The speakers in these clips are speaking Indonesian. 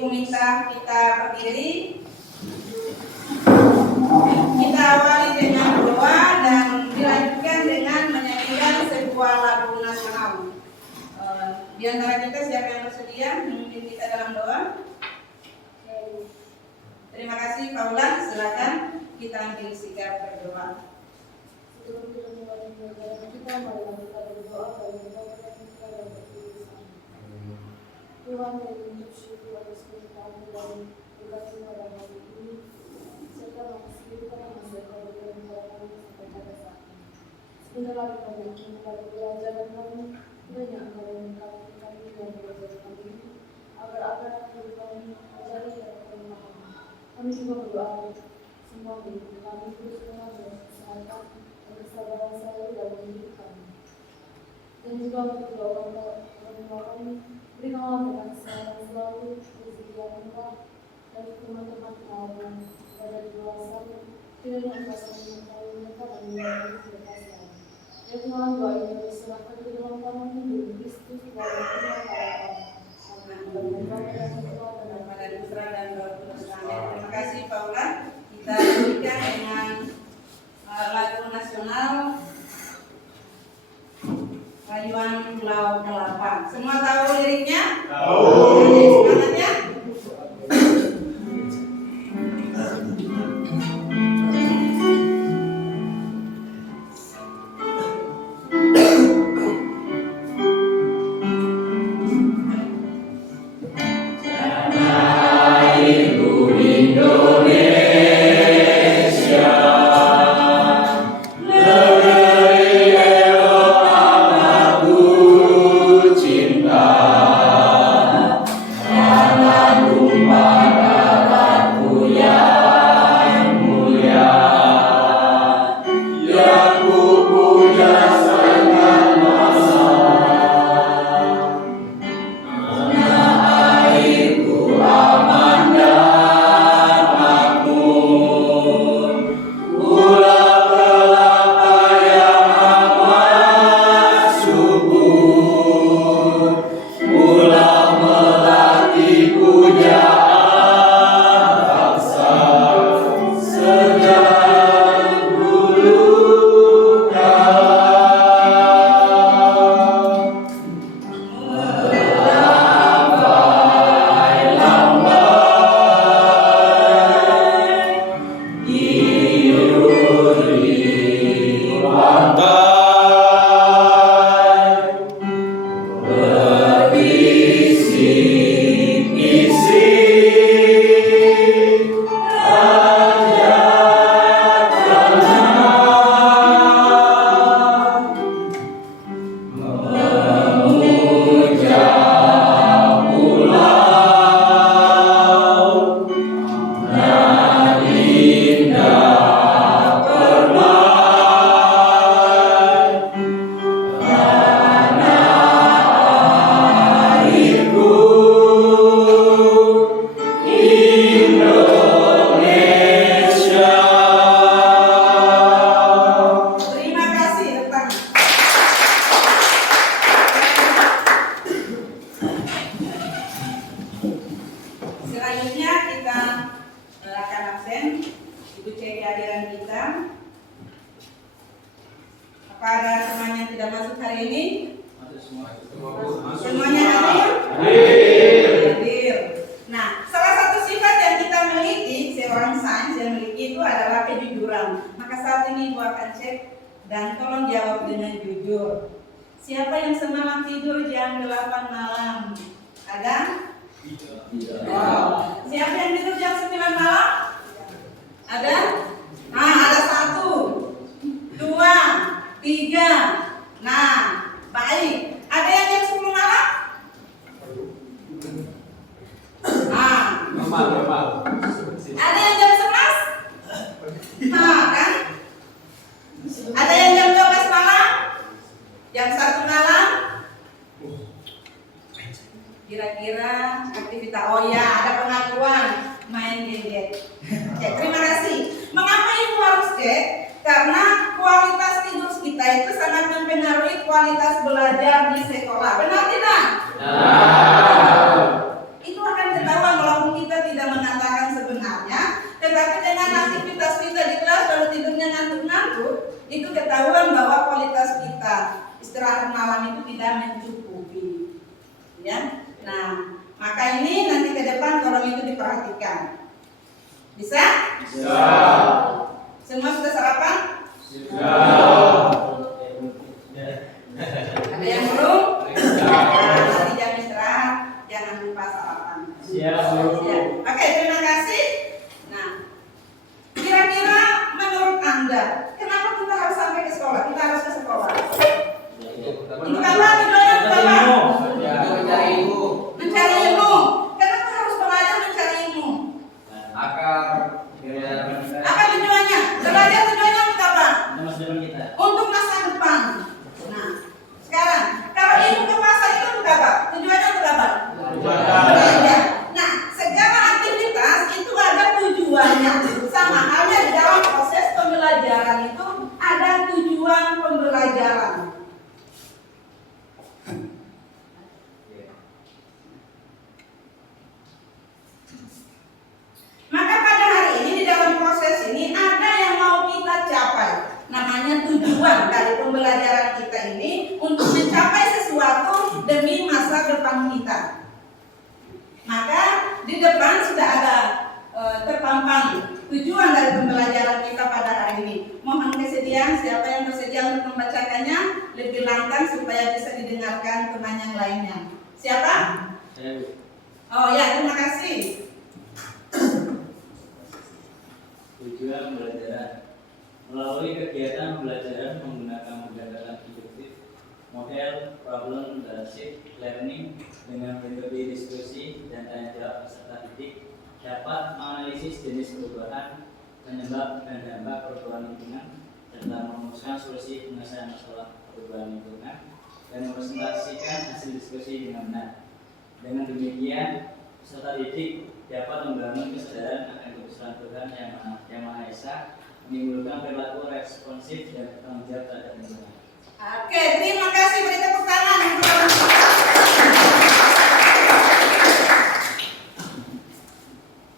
Ibu minta kita berdiri. Kita awali dengan doa dan dilanjutkan dengan menyanyikan sebuah lagu nasional. Di antara kita siapa yang bersedia memimpin kita dalam doa? Terima kasih Paula, silakan kita ambil sikap berdoa. Sebelum kita mulai mengajar kita, mari kita berdoa pada kita dan berdoa. Tuhan yang mengucap syukur atas keberkahan dan berkati pada hari ini, serta makasih kita masih berikan kepada kami sampai pada saat ini. Sebentar lagi kami akan kembali belajar dan kami banyak kami dan belajar kami agar apa yang kami pelajari dan kami pahami. Kami juga berdoa semua hidup kami terus mengajar kesehatan dan kesabaran selalu dalam hidup kami. Dan juga berdoa kepada kami berikanlah dengan kesehatan selalu rezeki yang murah dan teman-teman maupun pada dewasa kiranya Engkau selalu mengetahui mereka dan menyertai mereka selalu. Ya Tuhan, doa ini diserahkan ke dalam tangan Tuhan Kristus Tuhan yang Terima kasih Paula. Kita lanjutkan dengan lagu nasional Rayuan Pulau Delapan. Semua tahu liriknya? Tahu. Semangatnya? Kira-kira aktivitas, oh ya ada pengakuan main gadget. Terima kasih. Mengapa Ibu harus cek? Karena kualitas tidur kita itu sangat mempengaruhi kualitas belajar di sekolah. Benar tidak? Benar. Itu akan ketahuan kalau Nah, maka ini nanti ke depan tolong itu diperhatikan. Bisa? Bisa. Semua sudah sarapan? Sudah. Ada yang belum? Nah, nanti jam istirahat jangan lupa sarapan. Siap. Siap. Oke, terima kasih. Nah, kira-kira menurut Anda, kenapa kita harus sampai ke sekolah? Kita harus ke sekolah. Untuk apa? Tujuannya untuk apa? Mencari ilmu. Mencari ilmu. Kenapa harus belajar mencari ilmu? Akar. Apa tujuannya? Belajar tujuannya untuk apa? Masa depan kita. Untuk masa depan. Nah, sekarang kalau ilmu ke pasar itu untuk apa? Tujuannya untuk apa? Belajar. Nah, segala aktivitas itu ada tujuannya. Sama halnya di dalam proses pembelajaran itu ada tujuan pembelajaran. Maka pada hari ini di dalam proses ini ada yang mau kita capai. Namanya tujuan dari pembelajaran kita ini untuk mencapai sesuatu demi masa depan kita. Maka di depan sudah ada terpampang tujuan dari pembelajaran kita pada hari ini. Mohon kesediaan siapa yang bersedia untuk membacakannya lebih lantang supaya bisa didengarkan teman yang lainnya. Siapa? Saya. Oh ya, terima kasih. Tujuan pembelajaran melalui kegiatan pembelajaran menggunakan pendekatan induktif, model problem based learning dengan metode diskusi dan tanya jawab peserta didik dapat menganalisis jenis perubahan, penyebab dan dampak perubahan lingkungan serta merumuskan solusi penyelesaian masalah perubahan lingkungan dan mempresentasikan hasil diskusi dengan benar. Dengan demikian, peserta didik dapat membangun kesadaran akan kebesaran Tuhan yang Maha Esa, menimbulkan perilaku responsif dan bertanggung jawab terhadap lingkungan. Oke, terima kasih. Beri tepuk tangan.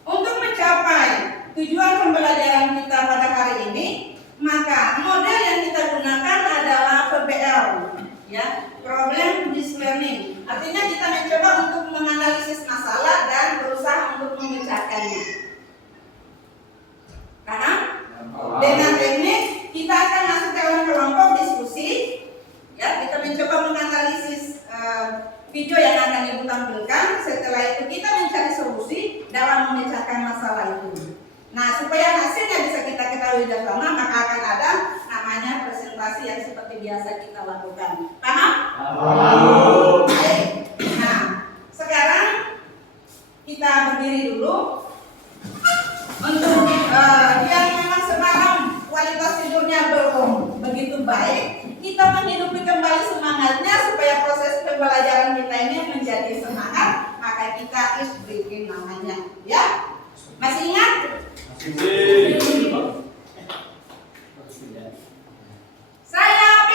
Untuk mencapai tujuan pembelajaran kita pada hari ini, maka model yang kita gunakan adalah PBL, ya, problem based learning. Artinya kita mencoba untuk menganalisis masalah dan berusaha untuk memecahkannya. Paham? Dengan teknik kita akan masuk dalam kelompok diskusi, ya, kita mencoba menganalisis video yang akan ibu tampilkan. Setelah itu kita mencari solusi dalam memecahkan masalah itu. Nah, supaya hasilnya bisa kita ketahui bersama, maka akan ada namanya presentasi yang seperti biasa kita lakukan. Paham? Paham. Baik. Nah, sekarang kita berdiri dulu. Untuk yang memang semalam kualitas tidurnya belum begitu baik, kita menghidupi kembali semangatnya supaya proses pembelajaran kita ini menjadi semangat. Maka kita is breaking namanya, ya. Masih ingat? Saya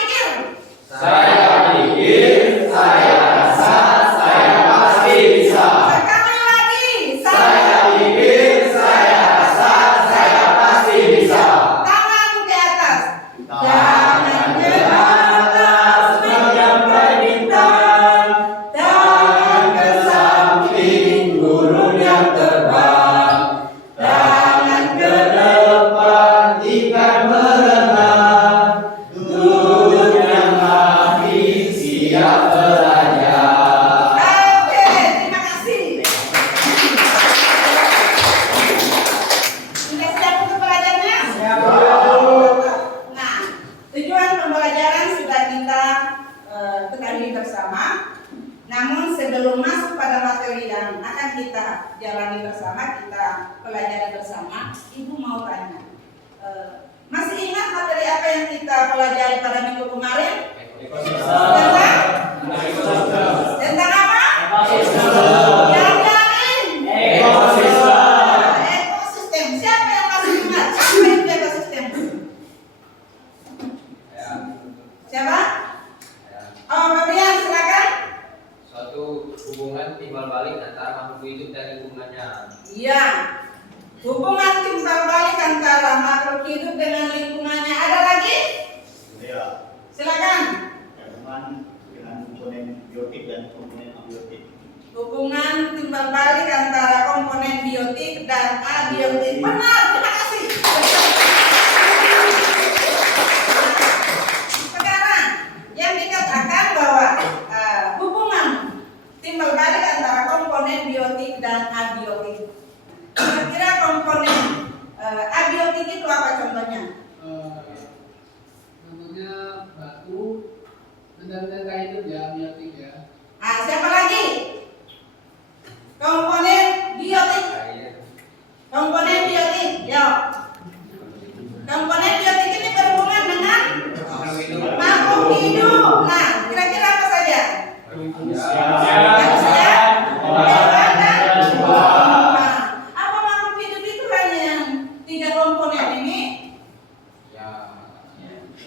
pikir, saya rasa, saya pasti bisa. sekali lagi, Saya pikir, saya rasa, saya pasti bisa. tangan ke atas. Jangan ke atas menggapai bintang, tangan ke samping burung yang terbang, tangan ke depan ikan berenang, duduk yang rapi siap belajar. Oke, terima kasih. Sudah siap untuk belajarnya? Nah, tujuan pembelajaran sudah kita ketahui bersama. Namun sebelum masuk pada materi yang akan kita jalani bersama, kita pelajari bersama, Ibu mau tanya, masih ingat materi apa yang kita pelajari pada minggu kemarin? Tentang apa? Yang lain. Ekosistem. Siapa yang masih ingat? Apa itu ekosistem? Siapa? Oh, Fabian, silakan. Suatu hubungan timbal balik antara makhluk hidup dan lingkungannya. Iya. Hubungan timbal balik antara makhluk hidup dengan lingkungannya. Ada lagi? Ya, Silakan. hubungan dengan komponen biotik dan komponen abiotik. timbal balik antara komponen biotik dan abiotik. Benar, terima kasih. Sekarang yang dikatakan bahwa hubungan timbal balik antara komponen biotik dan abiotik. Kira-kira komponen abiotik itu apa contohnya? Namanya batu, benda-benda hidup ya, biotik ya. Siapa lagi? Komponen biotik. Komponen biotik, ya. Komponen biotik ini berhubungan dengan makhluk hidup. Nah, kira-kira apa saja? Manusia, hewan, dan tumbuhan. Apa makhluk hidup itu hanya yang 3 komponen ini?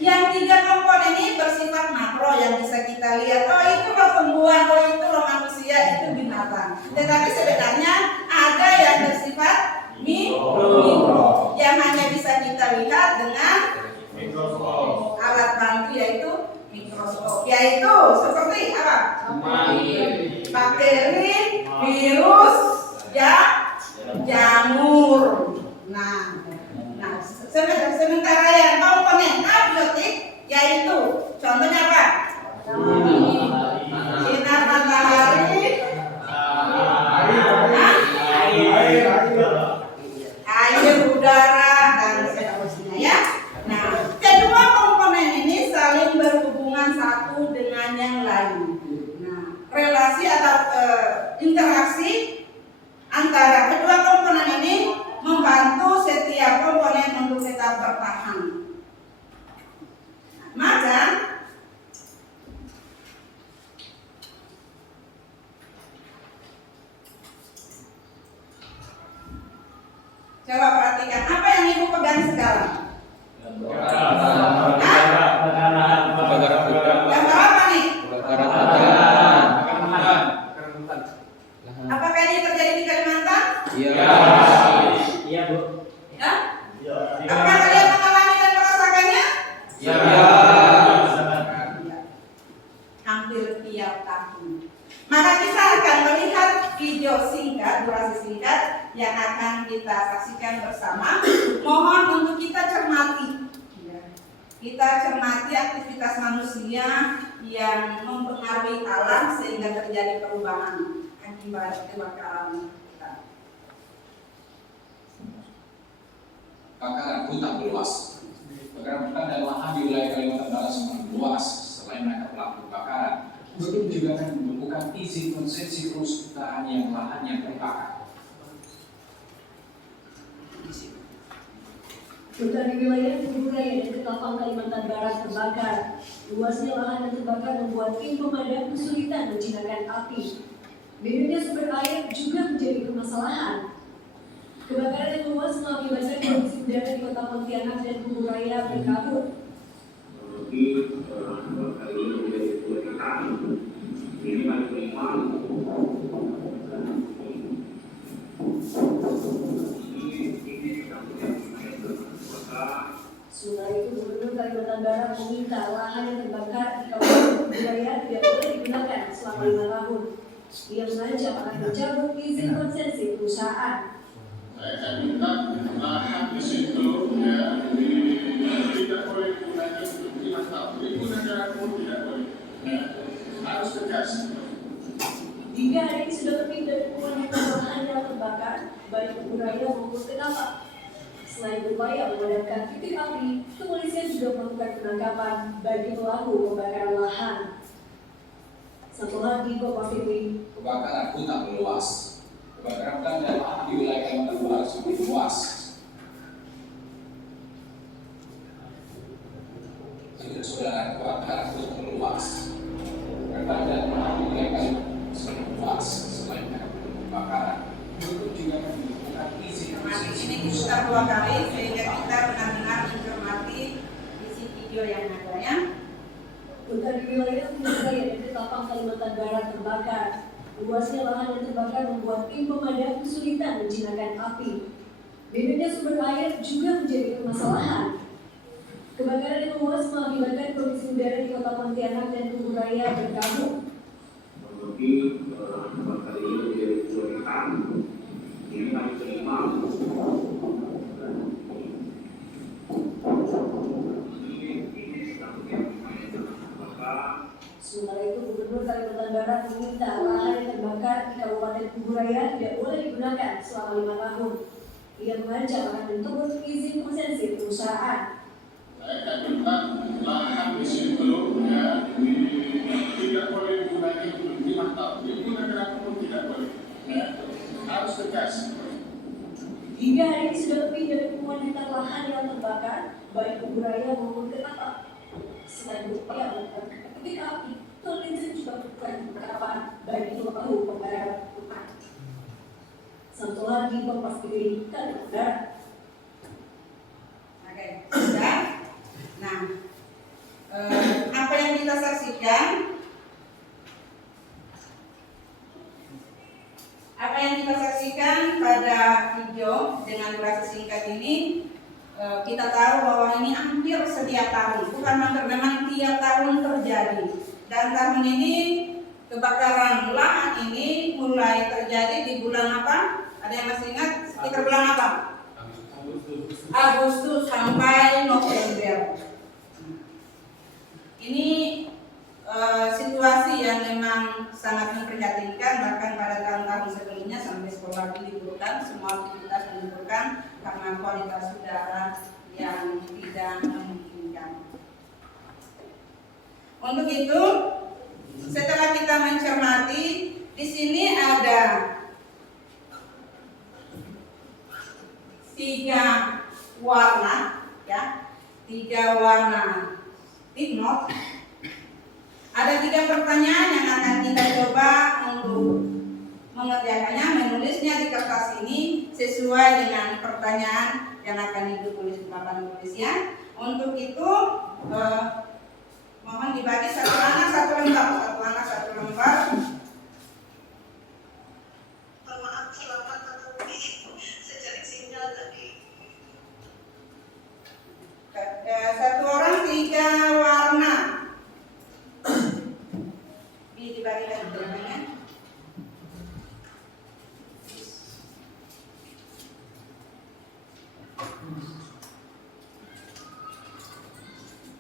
Yang 3 komponen ini bersifat makro yang bisa kita lihat. Oh, itu loh tumbuhan, oh itu loh manusia, itu binatang. Tetapi sebenarnya ada yang bersifat mikro yang hanya bisa kita lihat dengan alat bantu yaitu mikroskop. Yaitu seperti apa? Bakteri, virus, jamur. Nah, sementara yang komponen abiotik yaitu contohnya apa? Sinar matahari, air, udara, dan seterusnya ya. Nah, kedua komponen ini saling berhubungan satu dengan yang lain. Nah, relasi atau interaksi antara kedua komponen ini membantu setiap komponen untuk tetap bertahan. Maka coba perhatikan apa yang ibu pegang sekarang. Gambar apa nih? Apakah ini terjadi di Kalimantan? Iya, Bu. Ya? Apakah kalian mengalami dan merasakannya? Hampir tiap tahun. Maka kita akan melihat video singkat, durasi singkat yang akan kita saksikan bersama. Mohon untuk kita cermati. Kita cermati aktivitas manusia yang mempengaruhi alam sehingga terjadi perubahan akibat kebakaran hutan. Kebakaran hutan meluas. Kebakaran hutan dan lahan di wilayah Kalimantan Barat semakin luas. Selain menangkap pelaku kebakaran, Gubernur juga akan membukukan izin konsesi perusahaan yang lahannya terbakar. Hutan di wilayah Tugu Raya dan Ketapang Kalimantan Barat terbakar. Luasnya lahan yang terbakar membuat tim pemadam kesulitan menjinakkan api. Minimnya sumber air juga menjadi permasalahan. Kebakaran yang luas mengakibatkan kondisi udara di Kota Pontianak dan Tugu Raya berkabut. Sementara itu, Gubernur Kalimantan Barat meminta lahan yang terbakar di Kabupaten Tugu Raya tidak boleh digunakan selama 5 tahun. Ia mengancam akan mencabut izin konsesi perusahaan. Saya akan minta lahan di situ ya tidak boleh digunakan untuk 5 tahun. Digunakan pun tidak boleh. Harus tegas. Hingga hari ini sudah lebih dari puluhan hektar lahan yang terbakar, baik Tugu Raya maupun Ketapang. Selain berupaya memadamkan titik api, kepolisian juga melakukan penangkapan bagi pelaku pembakaran lahan. Satu lagi, Bapak TV. Kebakaran hutan meluas. Kebakaran hutan dan lahan di wilayah Kalimantan Barat semakin luas. Saudara, kebakaran hutan meluas. Kebakaran dan lahan di wilayah Kalimantan semakin luas. Selain kebakaran, Gubernur juga akan membukukan izin Cermati ini diputar 2 kali sehingga kita benar-benar mencermati isi video yang ada ya. Hutan di wilayah Tugu Raya dan Ketapang Kalimantan Barat terbakar. Luasnya lahan yang terbakar membuat tim pemadam kesulitan menjinakkan api. Minimnya sumber air juga menjadi permasalahan. Kebakaran yang luas mengakibatkan kondisi udara di Kota Pontianak dan Tugu Raya berkabut. Kebakaran ini menjadi Ini hari kelima. Sementara itu, Gubernur Kalimantan Barat meminta lahan yang terbakar di Kabupaten Kuburaya tidak boleh digunakan selama 5 tahun. Ia mengancam akan mencabut izin konsesi perusahaan. Saya akan minta lahan di situ ya tidak boleh digunakan untuk 5 tahun. Digunakan apapun tidak boleh. Ya, harus tegas. Hingga hari ini sudah lebih dari puluhan hektar lahan yang terbakar, baik Kuburaya maupun Ketapang. Selain berupaya melakukan ketika api, Tolensing juga melakukan penerapan baik itu perlu pembayaran utang. Satu lagi Kompas TV Kalimantan Barat. Oke, sudah. Nah, apa yang kita saksikan? Apa yang kita saksikan pada video dengan durasi singkat ini, kita tahu bahwa ini hampir setiap tahun, bukan hampir, memang tiap tahun terjadi. Dan tahun ini kebakaran lahan ini mulai terjadi di bulan apa? Ada yang masih ingat? Sekitar bulan apa? Agustus sampai November. Ini situasi yang memang sangat memprihatinkan, bahkan pada tahun-tahun sebelumnya sampai sekolah diliburkan, semua aktivitas diliburkan karena kualitas udara yang tidak memungkinkan. Untuk itu, setelah kita mencermati, di sini ada 3 warna, ya, 3 warna tipnot. Ada 3 pertanyaan yang akan kita coba untuk mengerjakannya, menulisnya di kertas ini sesuai dengan pertanyaan yang akan Ibu tulis di papan tulis ya. Untuk itu mohon dibagi satu anak satu lembar. Maaf, selamat tadi secara sinyal tadi. Satu orang 3 warna. Dibagikan jawabannya.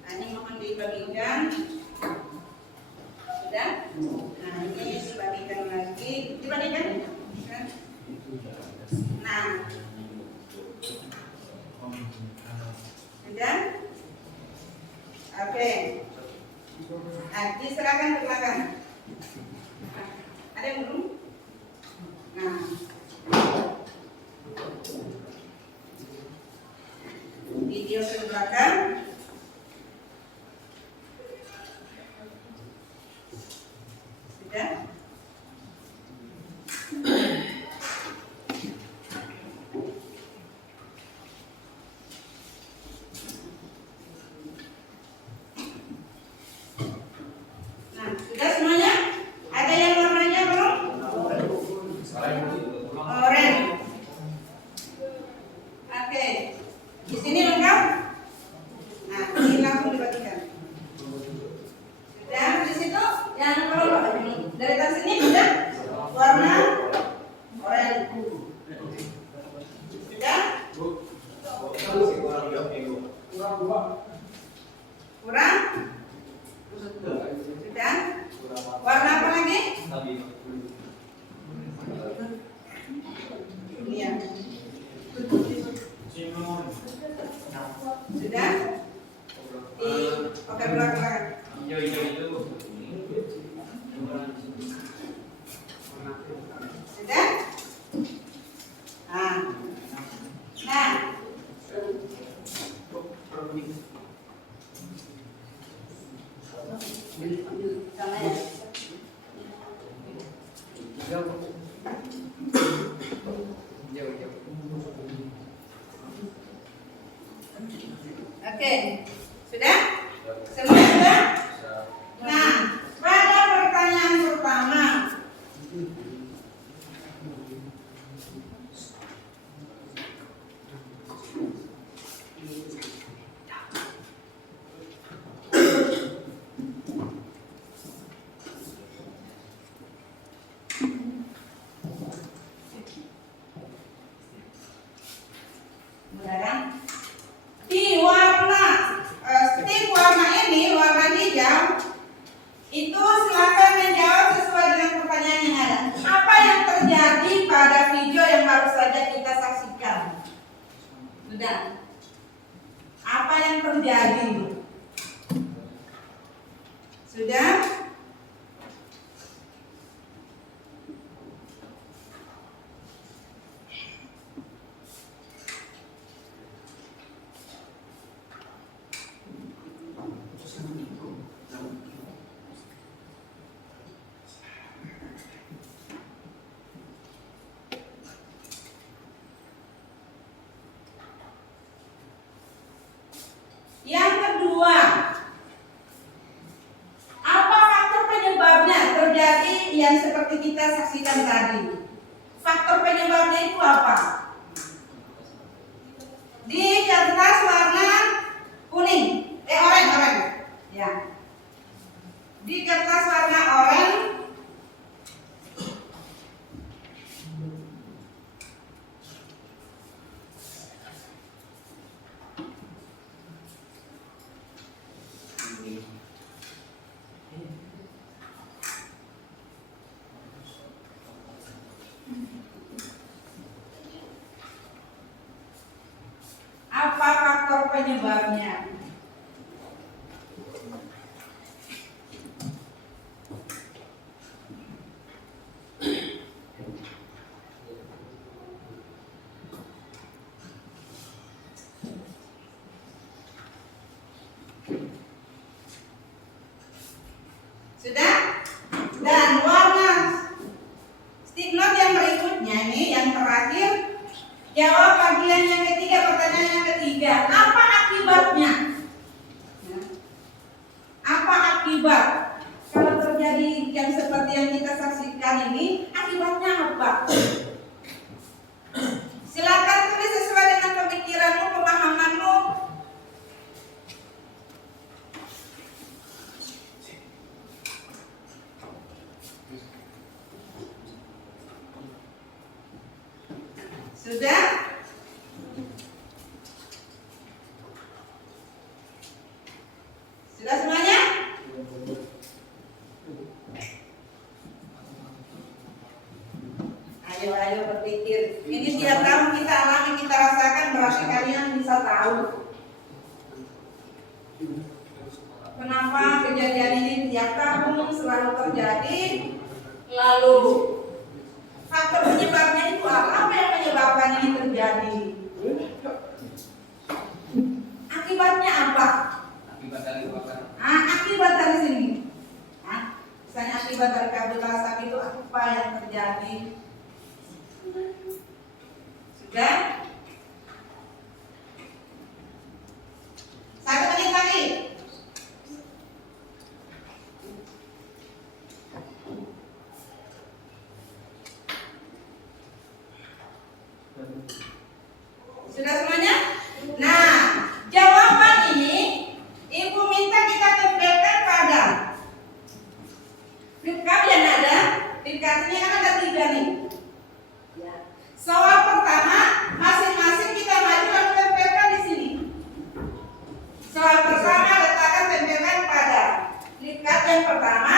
Ini mohon dibagikan. Sudah? Nah, ini dibagikan lagi. Dibagikan? Nah. Sudah? Oke. Nah, diserahkan ke belakang. Ada yang belum? Nah. Video ke belakang. Sudah? Nah, sudah semuanya? Ada yang warnanya belum? Oranye. Oke. Di sini lengkap? Nah, ini langsung dibagikan. Sudah di situ yang belum dari tas ini sudah warna oranye. Sudah? Kurang? Sudah? Warna apa lagi? Iya. Sudah? Oke, belakang. Sudah? Nah. Sama ya. Oke, sudah? Semua sudah? Nah, pada pertanyaan pertama, Sudah. Apa yang terjadi? Sudah? Yang kedua, apa faktor penyebabnya terjadi yang seperti kita saksikan tadi? Faktor penyebabnya itu apa? Di kertas warna kuning, oranye, ya. Di kertas warna oranye apa faktor penyebabnya? Sudah? Dan warna stick note yang berikutnya ini yang terakhir, jawab bagian yang ketiga, pertanyaan yang ketiga. Apa akibatnya? Apa akibat kalau terjadi yang seperti yang kita saksikan ini? Akibatnya apa? Silakan tulis sesuai dengan pemikiranmu, pemahamanmu. Sudah? Sudah semuanya? Ayo berpikir. Ini tiap tahun kita alami, kita rasakan, berarti kalian bisa tahu kenapa kejadian ini tiap tahun selalu terjadi. Lalu faktor penyebabnya itu apa? Apa yang menyebabkan ini terjadi? Akibatnya apa? Akibat dari kebakaran. Akibat dari sini. Misalnya akibat dari kabut asap itu apa yang terjadi? Sudah? Satu menit lagi. Sudah semuanya? Nah, jawaban ini Ibu minta kita tempelkan pada flip card yang ada. Flip cardnya kan ada 3 nih. Soal pertama, masing-masing kita maju lalu tempelkan di sini. Soal pertama letakkan tempelkan pada flip card yang pertama,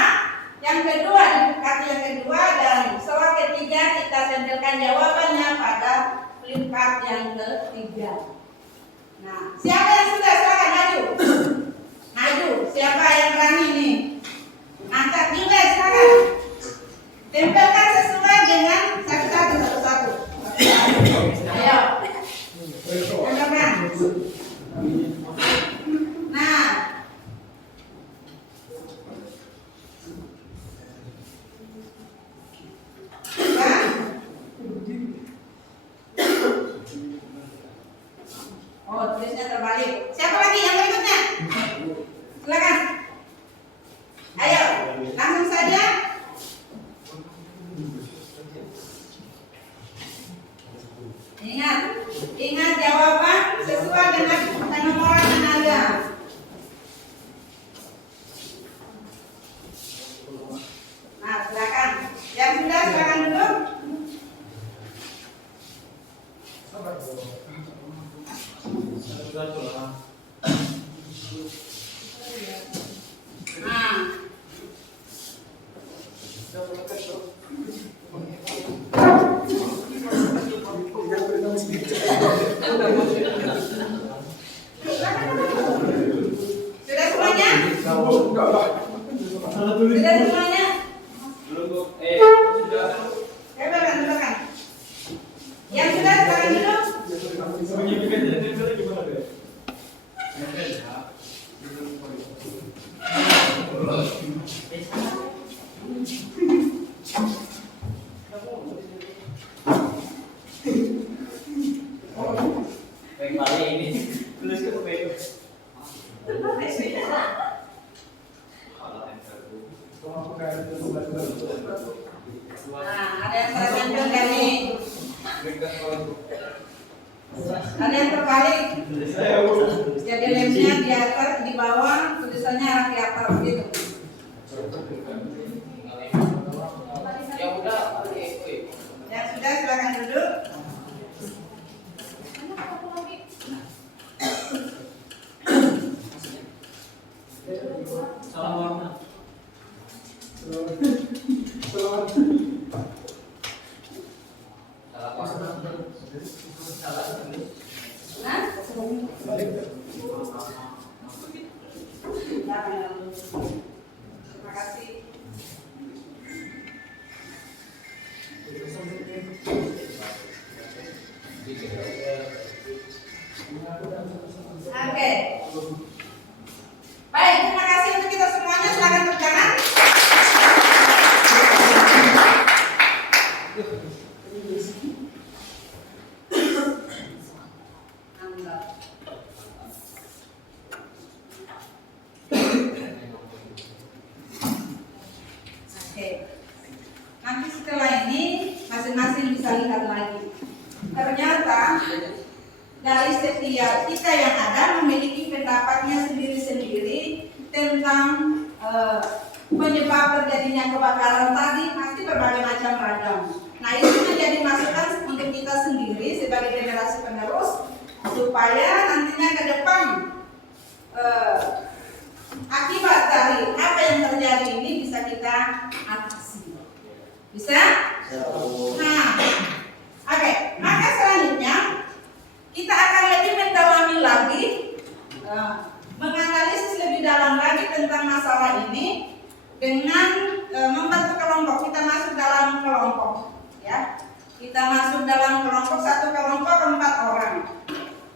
yang kedua di flip card yang kedua, dan soal ketiga kita tempelkan jawabannya pada flip card yang ketiga. Nah, siapa yang sudah? Silakan maju. Maju. Siapa yang berani nih? Angkat juga, silakan. Tempelkan sesuai dengan satu-satu. Ayo. Tempelkan. Nah. Oh, tulisnya terbalik. Siapa lagi yang berikutnya? Silakan. Ayo, langsung saja. Ada yang terbalik. Jadi lemnya di atas, di bawah, tulisannya arah di atas gitu. Ya sudah, silakan duduk. Salam warna. Hah? Terima kasih. Oke. Baik, terima kasih untuk kita semuanya. Silakan tepuk tangan. Oke. Nanti setelah ini masing-masing bisa lihat lagi. Ternyata dari setiap kita yang ada memiliki pendapatnya sendiri-sendiri tentang penyebab terjadinya kebakaran tadi, pasti berbagai macam ragam. Nah, itu menjadi masukan untuk kita sendiri sebagai generasi penerus supaya nantinya ke depan akibat dari apa yang terjadi ini bisa kita atasi. Bisa? Nah, oke. Maka selanjutnya kita akan lebih mendalami lagi, menganalisis lebih dalam lagi tentang masalah ini dengan membentuk kelompok. Kita masuk dalam kelompok, ya. Kita masuk dalam kelompok, satu kelompok 4 orang.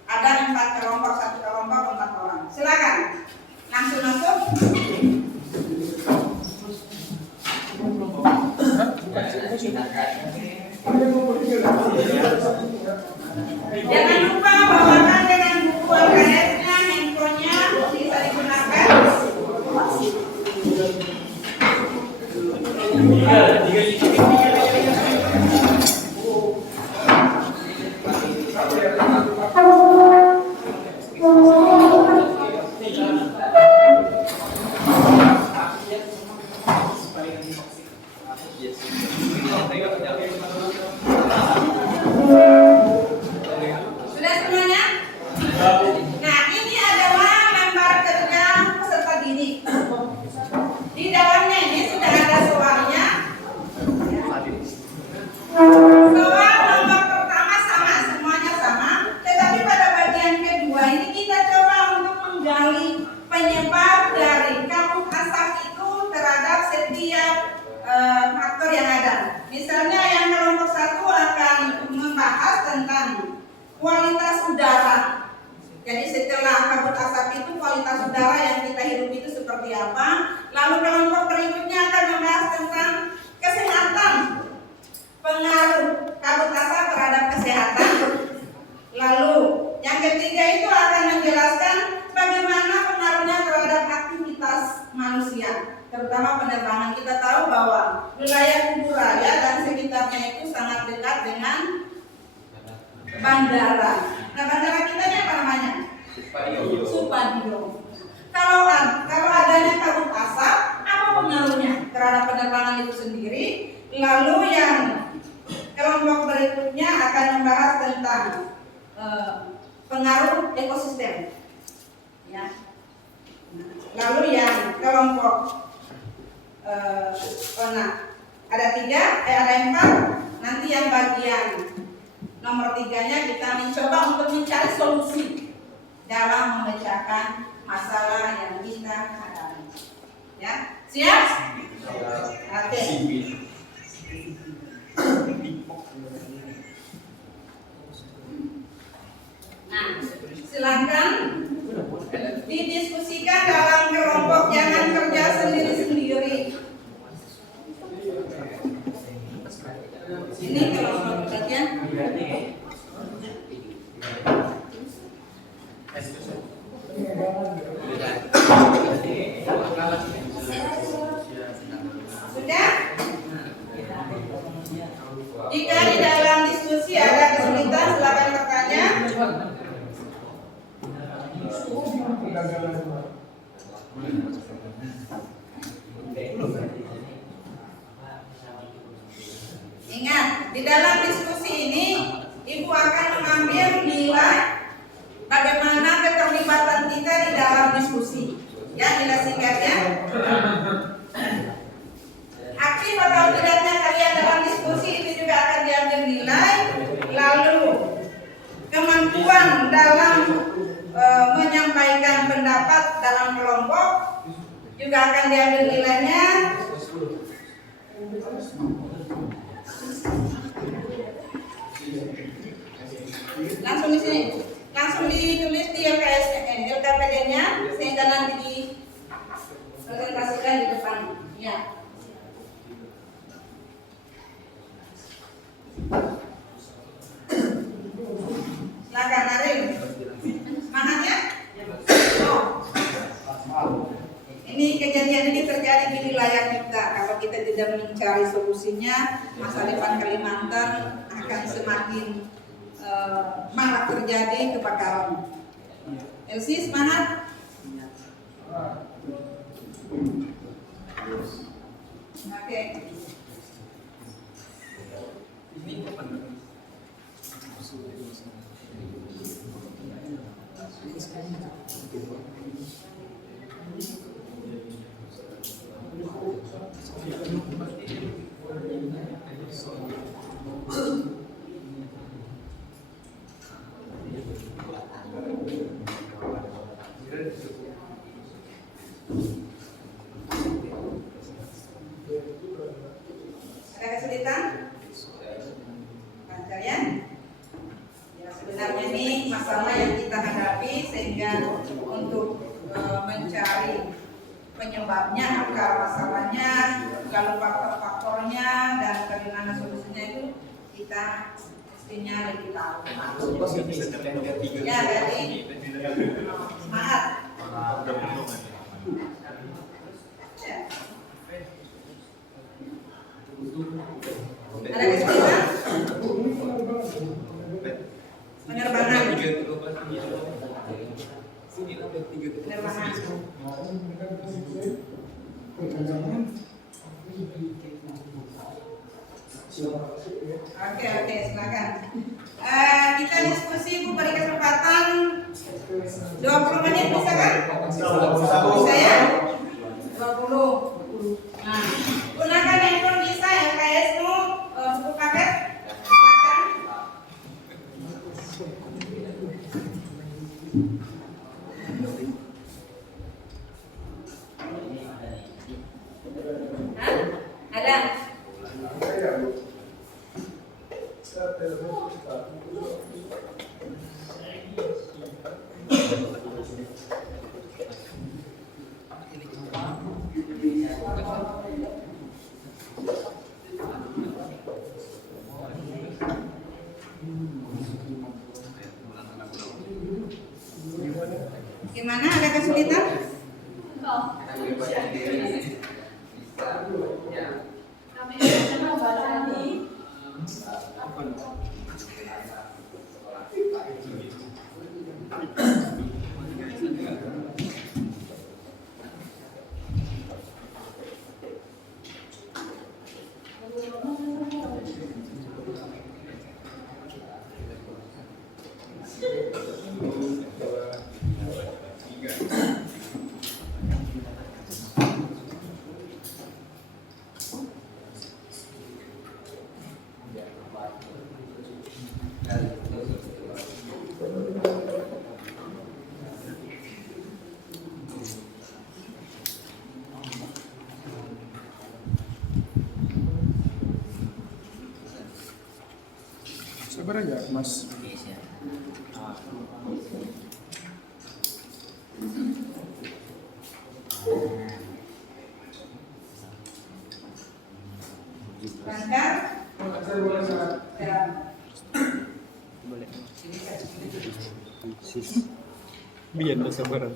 Ada 4 kelompok, satu kelompok 4 orang. Silakan, langsung masuk. Jangan lupa bawakan dengan buku LKS-nya, handphonenya bisa digunakan. Sudah semuanya? Nah, ini adalah lembar kerja peserta didik. Di dalamnya ini sudah ada soalnya. Soal nomor pertama sama, semuanya sama. Tetapi pada bagian kedua ini kita coba untuk menggali penyebab dari kabut asap itu terhadap setiap faktor yang ada. Misalnya yang kelompok 1 akan membahas tentang kualitas udara. Jadi setelah kabut asap itu kualitas udara yang kita hidup itu seperti apa. Lalu kelompok berikutnya akan membahas tentang kesehatan, pengaruh kabut asap terhadap kesehatan. Lalu yang ketiga itu akan menjelaskan bagaimana pengaruhnya terhadap aktivitas manusia, terutama penerbangan. Kita tahu bahwa wilayah Kuburaya dan sekitarnya itu sangat dekat dengan bandara. Nah, bandara kita ini apa namanya? Supadio. Kalau adanya kabut asap, apa pengaruhnya terhadap penerbangan itu sendiri? Lalu yang kelompok berikutnya akan membahas tentang pengaruh ekosistem. Ya. Lalu yang kelompok ada 4. Nanti yang bagian nomor 3-nya kita mencoba untuk mencari solusi dalam memecahkan masalah yang kita hadapi. Ya, siap? Oke. Nah, silakan didiskusikan dalam kelompok, jangan kerja sendiri-sendiri. Ini kelompok kerja. Sudah? Jika di dalam diskusi ada Ingat, di dalam diskusi ini Ibu akan mengambil nilai bagaimana keterlibatan kita di dalam diskusi. Ya, nilai singkatnya. Aktif atau tidaknya kalian dalam diskusi itu juga akan diambil nilai. Lalu kemampuan dalam menyampaikan pendapat dalam kelompok juga akan diambil nilainya. Langsung di sini, langsung ditulis di LKPD-nya sehingga nanti dipresentasikan di depan. Ya. Silakan Arif. Semangat ya. Oh. Ini kejadian ini terjadi di wilayah kita. Kalau kita tidak mencari solusinya, masa depan Kalimantan akan semakin marak terjadi kebakaran. Elsie, semangat. Oke. Ada kesulitan? Lancar ya? Ya, sebenarnya ini masalah yang kita hadapi sehingga untuk mencari penyebabnya, akar masalahnya, lalu faktor-faktornya dan bagaimana solusinya itu kita mestinya lebih tahu. Ya, jadi semangat. Ya. Ada kesulitan? Penerbangan. Penerbangan. Oke, silakan. Kita diskusi, Bu, beri kesempatan 20 menit bisa kan? Bisa ya? 20. Nah, gunakan handphone bisa ya, KSmu buku paket. Silakan. Hah? Ada? Gimana? Ada kesulitan? Sabar aja, Mas. Lancar? Ya. Biar udah sabaran.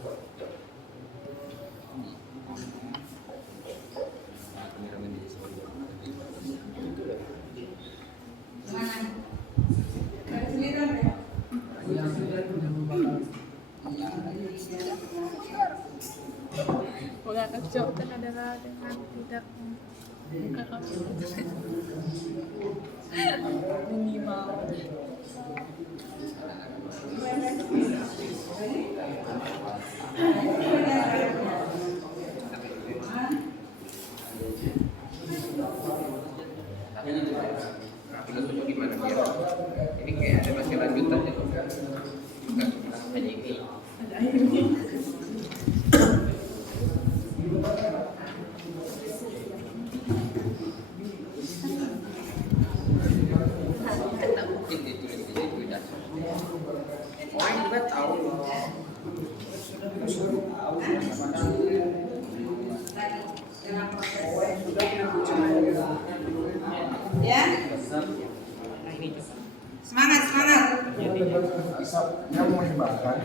Ada kesulitan ya? dengan tidak membuka kamera minimal. Ini kayak ada masih lanjutannya tuh. Hanya ini. Tak mungkin ditulis di situ dan orang juga tahu. Ya. Semangat, semangat. Yang menyebarkan.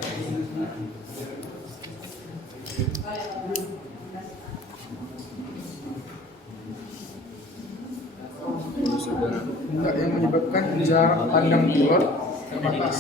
Enggak, yang menyebabkan jarak pandang pilot terbatas.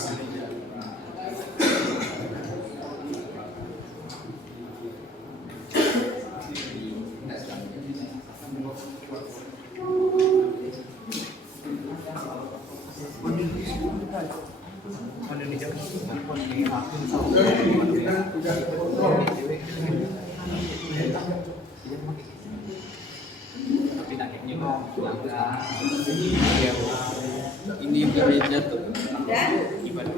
Ini berbeda tuh. Dan Gimana?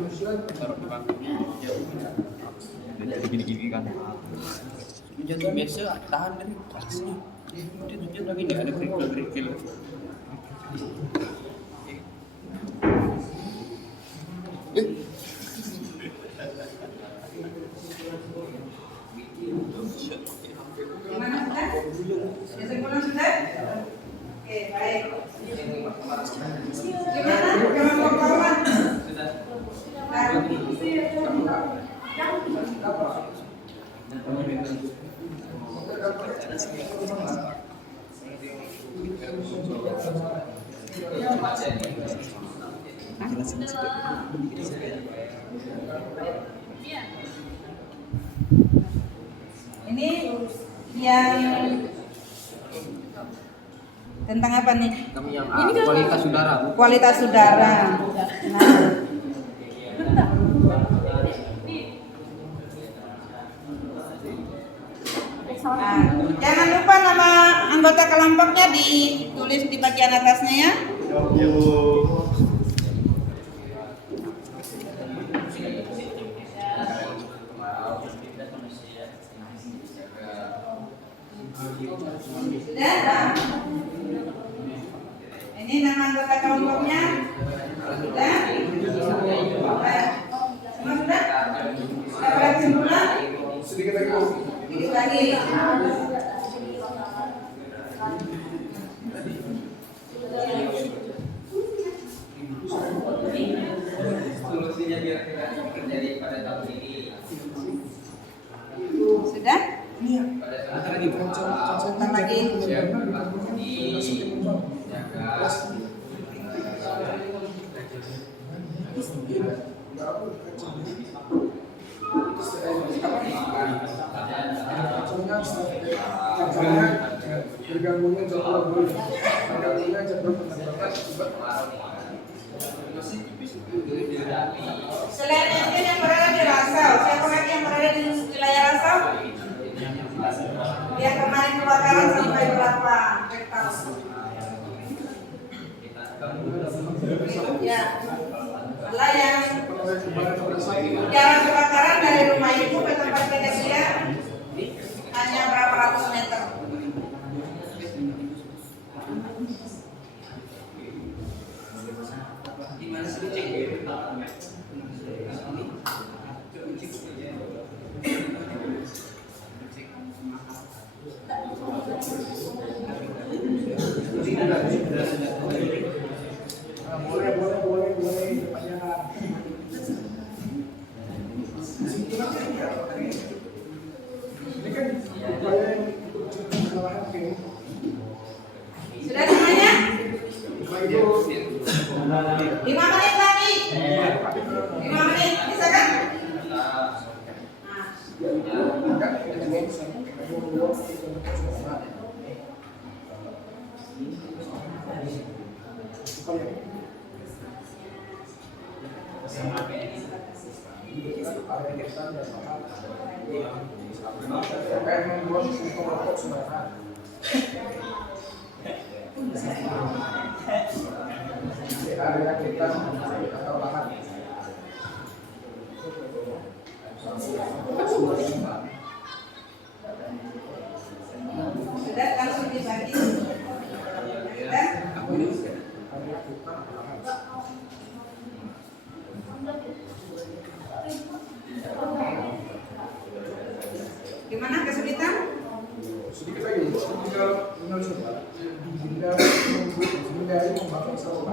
Taruh di bangku. Jadi gini-gini kan. Jatuh biasa tahan dari atasnya. Dia tujuan lagi nggak ada kerikil-kerikil. gimana sudah? Kesimpulan sudah? Oke, baik. Gimana? Kawan-kawan? Ini yang tentang apa nih? Kami yang kualitas udara. Kualitas udara. Nah, jangan lupa nama anggota kelompoknya ditulis di bagian atasnya ya. Sudah? Nah. Ini nama anggota kelompoknya. Sudah? Baik. Semua sudah? Dapat kesimpulan? Sedikit lagi. Sedikit lagi. Solusinya kira-kira terjadi pada tahun ini. Sudah? Pada saat ini Sebentar lagi. Bergabungnya jadwal penerbangan akibat Selain itu yang berada di Rasau, siapa lagi yang berada di wilayah Rasau? Yang kemarin kebakaran sampai berapa hektar? Ya, malah yang jarak kebakaran dari rumah ibu ke tempat kejadian hanya berapa ratus meter. Sudah semuanya? 5 menit lagi. 5 menit, bisa kan? Nah. Kayak membuat sistem rokok sembarangan. Di area kita atau lahan. Sudah langsung dibagi. Sudah. Gimana kesulitan? Sedikit lagi, tinggal menghindari membakar sampah.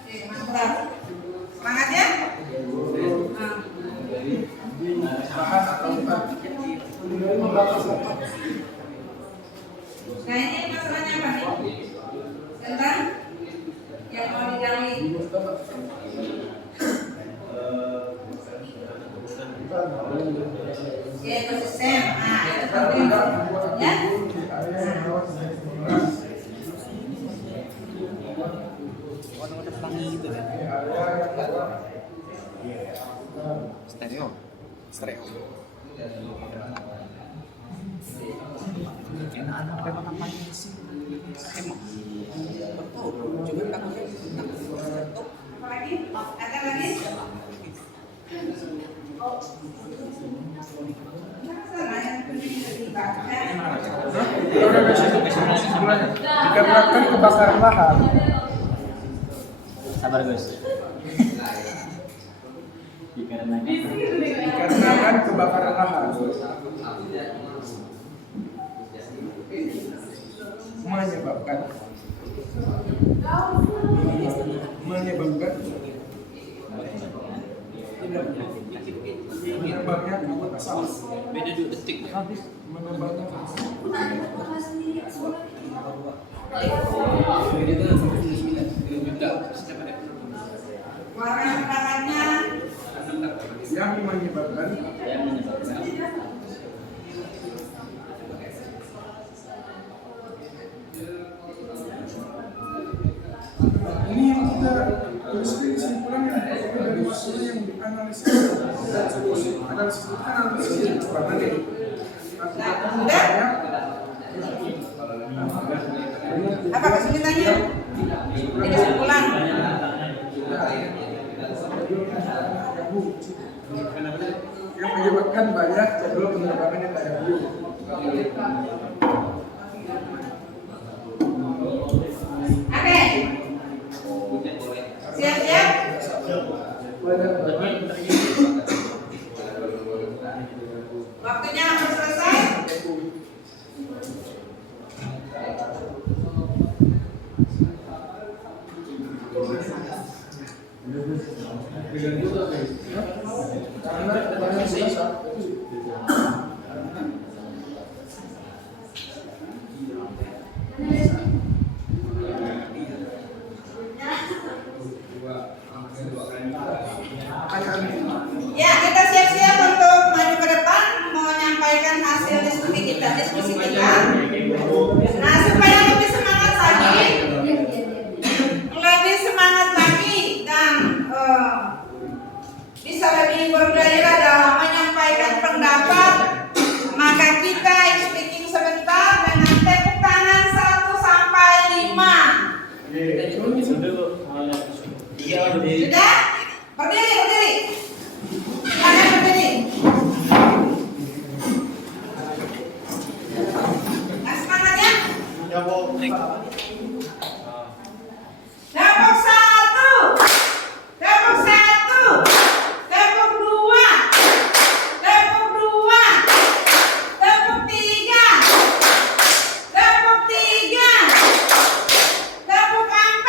Oke, mantap. Semangat ya. Lahan atau hutan. Menghindari membakar sampah. Nah ini masalahnya apa nih? Tentang yang mau digali. Ya ekosistem. Nah itu penting. Ya. Warna-warna pelangi gitu kan. Stereo. Enak apa kampanye sih? Emang betul. Cuma takutnya Apa lagi? Ada lagi? Masalah yang penting dibaca. Dikarenakan kebakaran lahan. Sabar Gus. Dikarenakan kebakaran lahan. menyebabkan menebarnya asap. Beda 2 detik ya. Menebarnya Warna perangkatnya yang menyebabkan ini yang kita kesimpulan dari hasil yang dianalisis dan solusi analisis yang kurang ada. apa kesulitannya? Ini kesimpulan. Yang menyebabkan banyak jadwal penerbangan yang tidak dulu. Oke. Siap-siap. Waktunya hampir selesai. Ya, kita siap-siap untuk maju ke depan menyampaikan hasil diskusi kita. Nah, supaya lebih semangat lagi dan bisa lebih bergairah dalam menyampaikan pendapat, maka kita speaking sebentar dengan tepuk tangan 1 sampai 5. Sudah? Berdiri. Kalian berdiri. Nah, semangat ya. Tepuk 1. Tepuk 2. Tepuk 3. Tepuk 4. Tepuk 5.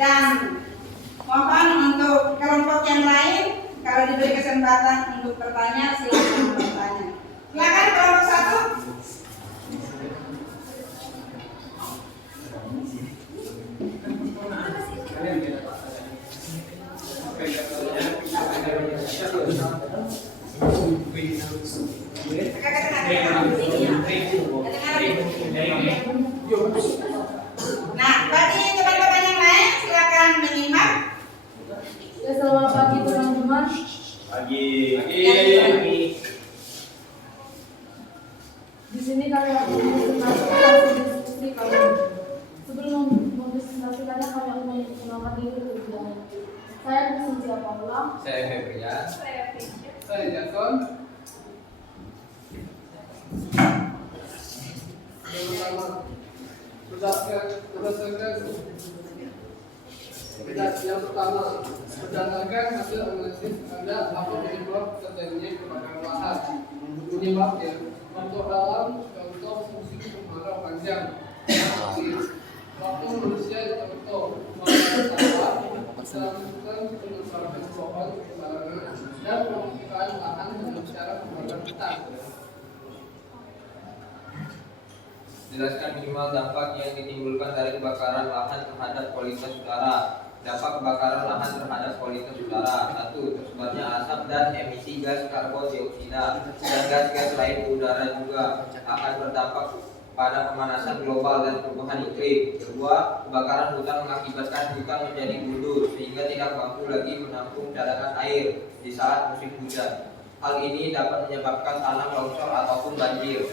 Dan mohon untuk kelompok yang lain, kalau diberi kesempatan untuk bertanya, silakan bertanya. Silakan kelompok 1. Nah, bagi teman-teman yang lain silakan menyimak. Ya, selamat pagi teman-teman. Pagi. Di sini kami akan mempresentasikan hasil diskusi kami. Sebelum mempresentasikannya, kami akan memperkenalkan diri terlebih dahulu. Saya Cynthia Paula. Saya Febrian. Saya Jason. Yang pertama, berdasarkan hasil analisis Anda dapat menyebab terjadinya kebakaran lahan. Penyebabnya faktor alam, contoh fungsi kemarau panjang, waktu manusia contoh membakar sawah, melakukan pengerusakan pohon sembarangan, dan penggunaan lahan dengan cara pembakaran hutan. Jelaskan minimal dampak yang ditimbulkan dari kebakaran lahan terhadap kualitas udara. Dampak kebakaran lahan terhadap kualitas udara: 1. Tersebarnya asap dan emisi gas karbon dioksida dan gas-gas lain ke udara juga akan berdampak pada pemanasan global dan perubahan iklim. 2. Kebakaran hutan mengakibatkan hutan menjadi gundul sehingga tidak mampu lagi menampung cadangan air di saat musim hujan. Hal ini dapat menyebabkan tanah longsor ataupun banjir.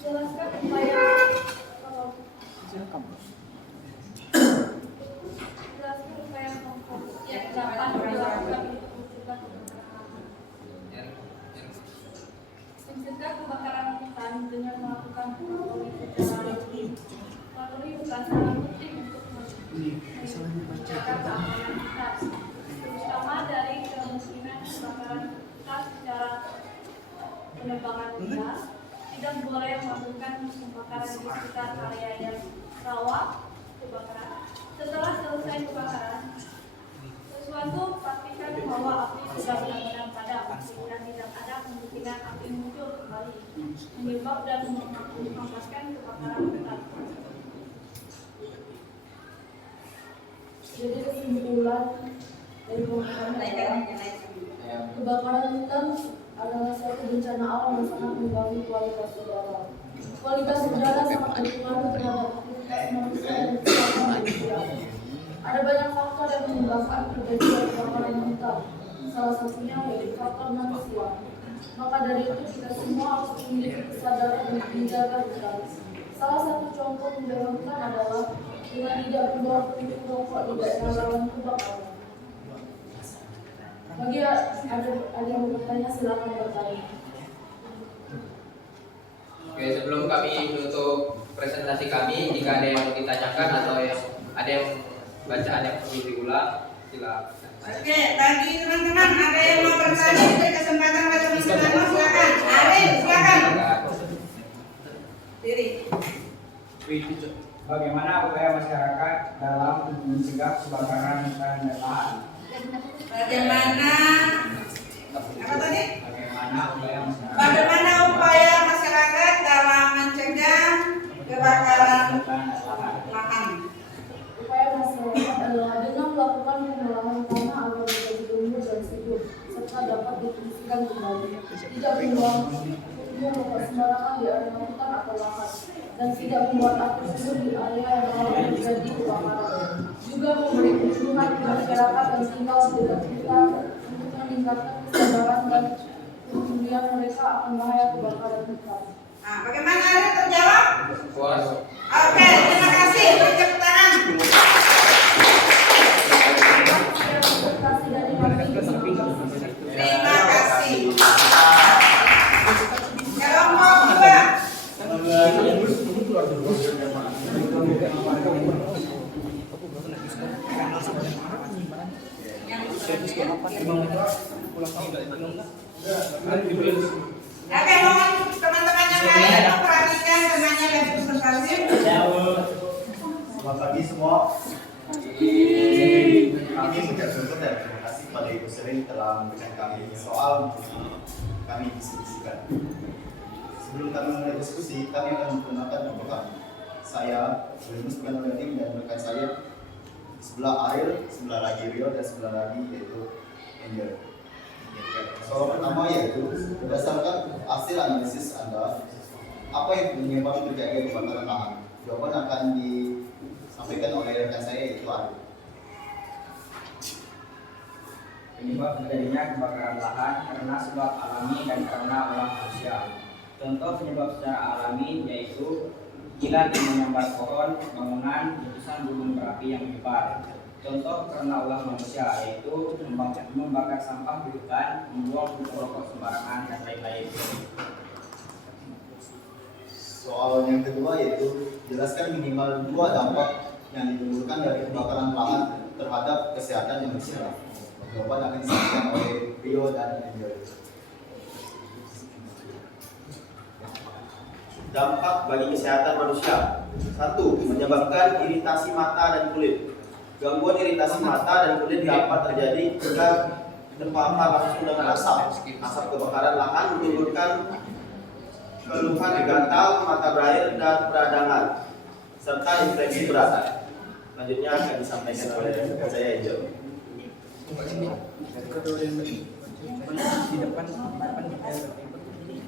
Jelaskan upaya yang dapat dilakukan untuk mencegah kebakaran hutan dengan melakukan patroli bukan sangat penting untuk menjaga keamanan hutan, terutama dari kemungkinan kebakaran hutan secara penebangan gas. Tidak boleh melakukan pembakaran di sekitar area yang rawan kebakaran. Setelah selesai kebakaran, pastikan bahwa api sudah benar-benar padam sehingga tidak ada kemungkinan api muncul kembali, menyebab dan mengakibatkan kebakaran hutan. Jadi kesimpulan dari kebakaran hutan adalah suatu bencana alam yang sangat mengganggu kualitas udara. Kualitas udara sangat berpengaruh terhadap aktivitas manusia dan kesehatan manusia. Ada banyak faktor yang menyebabkan terjadinya kebakaran hutan. Salah satunya yaitu faktor manusia. Maka dari itu kita semua harus memiliki kesadaran untuk menjaga hutan. Salah satu contoh menjaga hutan adalah dengan tidak membawa puntung rokok di daerah rawan kebakaran. Bagi ada yang bertanya, silakan bertanya. Oke, sebelum kami menutup presentasi kami, jika ada yang mau ditanyakan atau ada yang bacaan yang perlu diulang, silakan. Oke, bagi teman-teman ada yang mau bertanya, diberi kesempatan pada teman-teman, silakan. Arif, silakan. Diri. Bagaimana upaya masyarakat dalam mencegah kebakaran hutan dan lahan? Bagaimana Bagaimana upaya masyarakat dalam mencegah kebakaran lahan? Upaya masyarakat adalah dengan melakukan pengolahan tanah agar menjadi gembur dan sejuk, serta dapat difungsikan kembali. Tidak membuang rokok sembarangan di area hutan atau lahan, dan tidak membuat api subur di area yang rawan terjadi kebakaran. Juga memberi dukungan ke masyarakat yang tinggal di dekat hutan untuk meningkatkan kesadaran dan kepedulian mereka akan bahaya kebakaran hutan. Nah, bagaimana Arif terjawab? Puas. Oke, terima kasih. Beri tepuk tangan. Terima kasih. Kelompok 2. Oke, mohon Selamat pagi semua. Kami mengucap syukur dan terima kasih kepada Ibu Sering telah memberikan kami soal untuk kami diskusikan. Sebelum kami mulai diskusi, kami akan menggunakan nomor kami. Saya, Julius Bukan dan rekan saya, sebelah Ariel, sebelah lagi Rio, dan sebelah lagi yaitu Angel. Soal pertama yaitu berdasarkan hasil analisis Anda, apa yang menyebabkan terjadinya kebakaran lahan? Jawaban akan disampaikan oleh rekan saya yaitu Ariel. Penyebab terjadinya kebakaran lahan karena sebab alami dan karena ulah manusia. Contoh penyebab secara alami yaitu kilat yang menyambar pohon, bangunan, letusan gunung berapi yang menyebar. Contoh karena ulah manusia yaitu membakar sampah di hutan, membuang puntung rokok sembarangan, dan lain-lain. Soal yang kedua yaitu jelaskan minimal 2 dampak yang ditimbulkan dari kebakaran lahan terhadap kesehatan manusia. Jawaban akan disampaikan oleh Rio dan Angel. Dampak bagi kesehatan manusia. 1. Menyebabkan iritasi mata dan kulit. Gangguan iritasi mata dan kulit dapat terjadi jika terpapar langsung dengan asap. Asap kebakaran lahan menimbulkan keluhan gatal, mata berair, dan peradangan, serta infeksi berat. Selanjutnya akan disampaikan oleh saya Angel.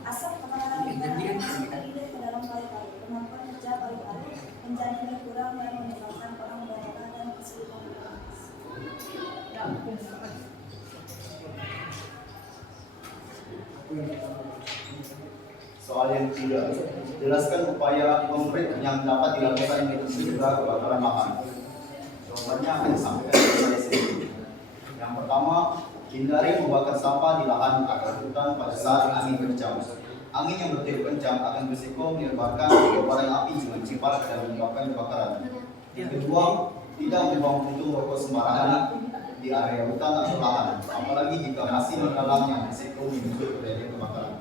Asap kebakaran hutan terlibat ke dalam kali-kali, kemampuan kerja kali-kali menjadi berkurang dan menyebabkan pengendara dan kesulitan bernafas. Soal yang ketiga, jelaskan upaya konkret yang dapat dilakukan untuk mencegah kebakaran lahan. Jawabannya akan disampaikan oleh saya sendiri. Yang pertama, hindari membakar sampah di lahan agar hutan pada saat angin kencang. Angin yang bertiup kencang akan berisiko menyebabkan kobaran api menciprat dan menyebabkan kebakaran. Yang kedua, tidak membuang puntung rokok sembarangan di area hutan atau lahan, apalagi jika masih mendalam yang berisiko menyusul terjadi kebakaran.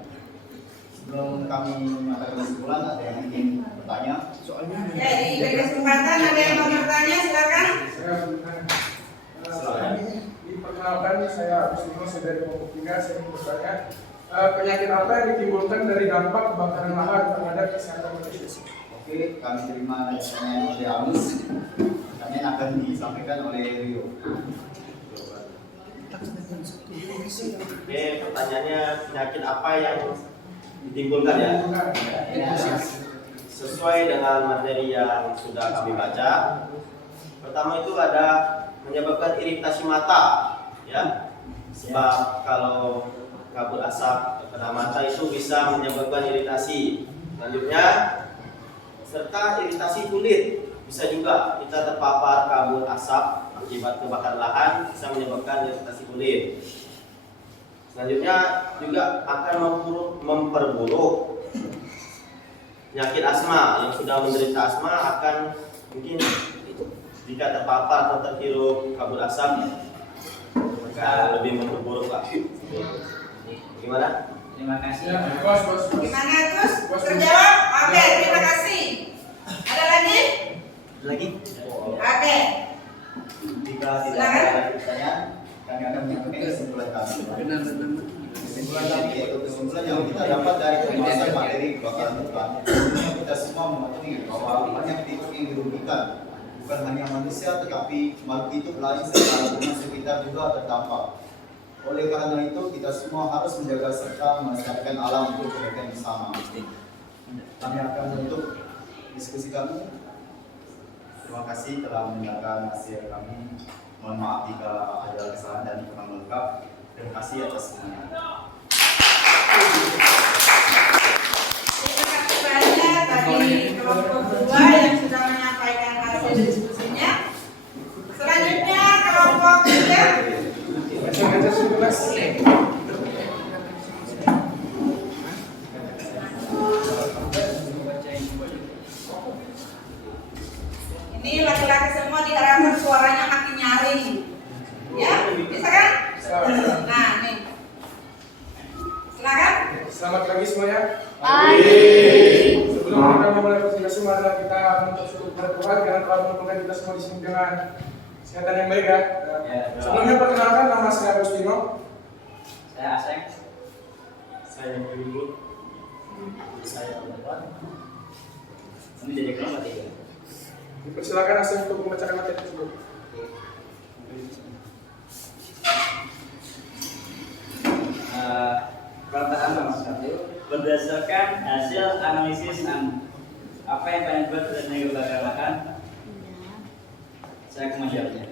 Sebelum kami mengatakan kesimpulan, ada yang ingin bertanya? Ya, diberi kesempatan, ada yang mau bertanya, silakan. Silakan. Perkenalkan, saya Agustinus dari Kelompok 3. Saya ingin bertanya, penyakit apa yang ditimbulkan dari dampak kebakaran lahan terhadap kesehatan manusia? Oke, kami terima pertanyaan oleh Agus. Pertanyaan akan disampaikan oleh Rio. Oke, pertanyaannya penyakit apa yang ditimbulkan ya? Sesuai dengan materi yang sudah kami baca. Pertama itu ada menyebabkan iritasi mata, ya. Sebab kalau kabut asap pada mata itu bisa menyebabkan iritasi. Selanjutnya, serta iritasi kulit. Bisa juga kita terpapar kabut asap akibat kebakaran lahan bisa menyebabkan iritasi kulit. Selanjutnya juga akan memperburuk penyakit asma. Yang sudah menderita asma akan mungkin jika terpapar atau terhirup kabut asap maka lebih memperburuk Pak. Gimana? Terima kasih. Gimana terus? Terjawab? Oke, terima kasih. Ada lagi? Oke. Jika tidak ada pertanyaan, kami akan menyampaikan kesimpulan kami. Kesimpulan kami yaitu kesimpulan yang kita dapat dari pembahasan materi kebakaran hutan. Kita semua memahami bahwa banyak titik yang dirugikan, bukan hanya manusia tetapi makhluk hidup lain serta lingkungan sekitar juga terdampak. Oleh karena itu kita semua harus menjaga serta melestarikan alam untuk kebaikan bersama. Kami akan menutup diskusi kami. Terima kasih telah mendengarkan hasil kami. Mohon maaf jika ada kesalahan dan kurang lengkap. Terima kasih atas semuanya. Terima kasih banyak bagi kelompok 2 yang sudah menyampaikan hasil diskusinya. Selanjutnya kelompok 3. Ini laki-laki semua diharapkan suaranya makin nyaring. Ya, bisa kan? Nah, nih. Silakan. Selamat pagi semuanya. Pagi. Sebelum kita memulai presentasi, mari kita menutup kepada Tuhan karena telah mengumpulkan kita semua di sini dengan kesehatan yang baik ya. Ya, Sebelumnya perkenalkan, nama saya Agustino. Saya Aseng. Saya Yudi. Saya Bapak. Ini jadi kelompok 3. Dipersilakan Aseng untuk membacakan materi tersebut. Pertanyaan nomor 1, berdasarkan hasil analisis apa yang penyebab terjadinya kebakaran lahan? Saya akan menjawabnya.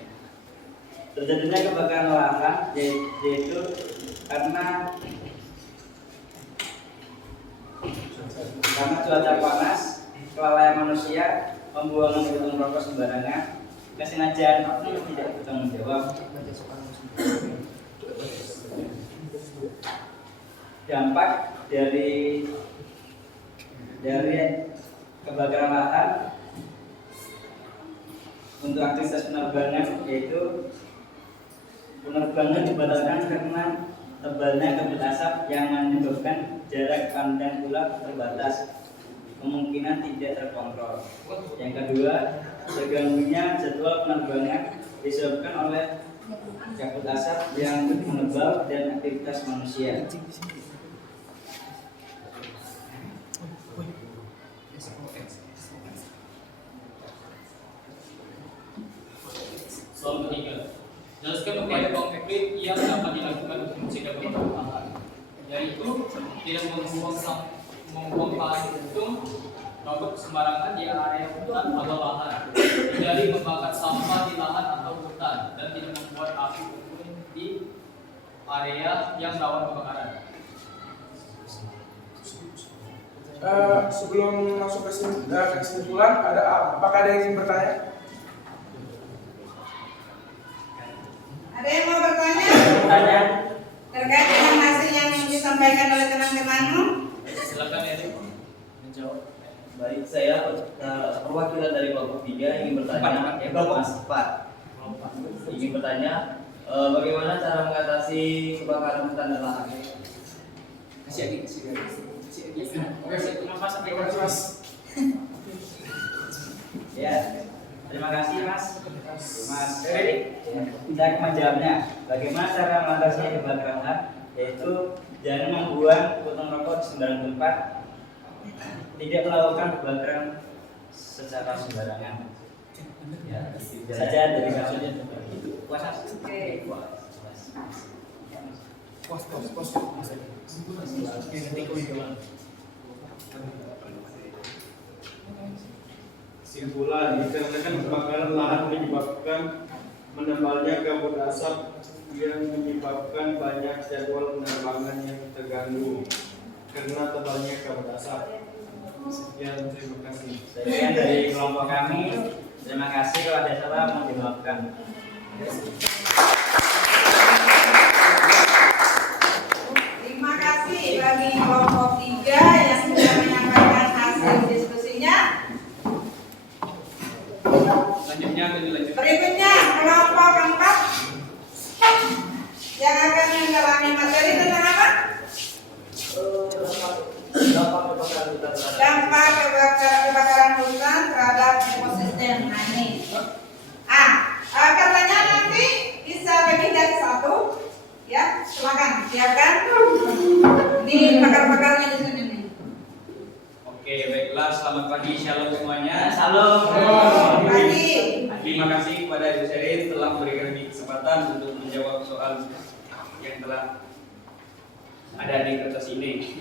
Terjadinya kebakaran lahan yaitu karena cuaca panas, kelalaian manusia, pembuangan puntung rokok sembarangan, kesengajaan oknum tidak bertanggung jawab. Dampak dari kebakaran lahan untuk aktivitas penerbangan yaitu penerbangan dibatalkan karena tebalnya kabut asap yang menyebabkan jarak pandang ular terbatas, kemungkinan tidak terkontrol. Yang kedua, terganggunya jadwal penerbangan disebabkan oleh kabut asap yang menebal dan aktivitas manusia. Soal ketiga, jelaskan upaya konkret yang dapat dilakukan untuk mencegah kebakaran lahan, yaitu tidak membuang puntung rokok sembarangan di area hutan atau lahan, hindari membakar sampah di lahan atau hutan, dan tidak membuat api unggun di area yang rawan kebakaran. Sebelum masuk ke kesimpulan, apakah ada yang ingin bertanya? Ada yang mau bertanya? Terkait dengan hasil yang disampaikan oleh teman-temanmu? Silakan Erik menjawab. Baik, saya perwakilan dari kelompok 3 ingin bertanya. Kelompok 4 ingin bertanya, bagaimana cara mengatasi kebakaran hutan dan lahan? Kasih lagi. Oke, terima kasih Mas. Ya, terima kasih Mas Erik. Saya akan menjawabnya. Bagaimana cara mengatasi kebakaran lahan? Yaitu jangan membuang puntung rokok di sembarang tempat, tidak melakukan kebakaran secara sembarangan. Ya, saja dari maksudnya itu. Puasa. Oke. Puas. Simpulan, dikarenakan kebakaran lahan menyebabkan menebalnya kabut asap yang menyebabkan banyak jadwal penerbangan yang terganggu karena tebalnya kabut asap. Sekian, terima kasih. Sekian dari kelompok kami. Terima kasih, kalau ada salah mau dimaafkan. Terima kasih bagi kelompok 3 yang sudah menyampaikan hasil diskusinya. Selanjutnya akan dilanjutkan. Berikutnya kelompok 4 yang akan mendalami materi tentang apa? Dampak kebakaran hutan terhadap ekosistem. Nah ini. Katanya nanti bisa lebih dari 1. Ya, silakan siapkan. Ini pakar-pakarnya di sini nih. Oke, baiklah, selamat pagi, shalom semuanya. Shalom. Pagi. Terima kasih kepada Ibu Sherin telah memberikan kesempatan untuk menjawab soal yang telah ada di kertas ini.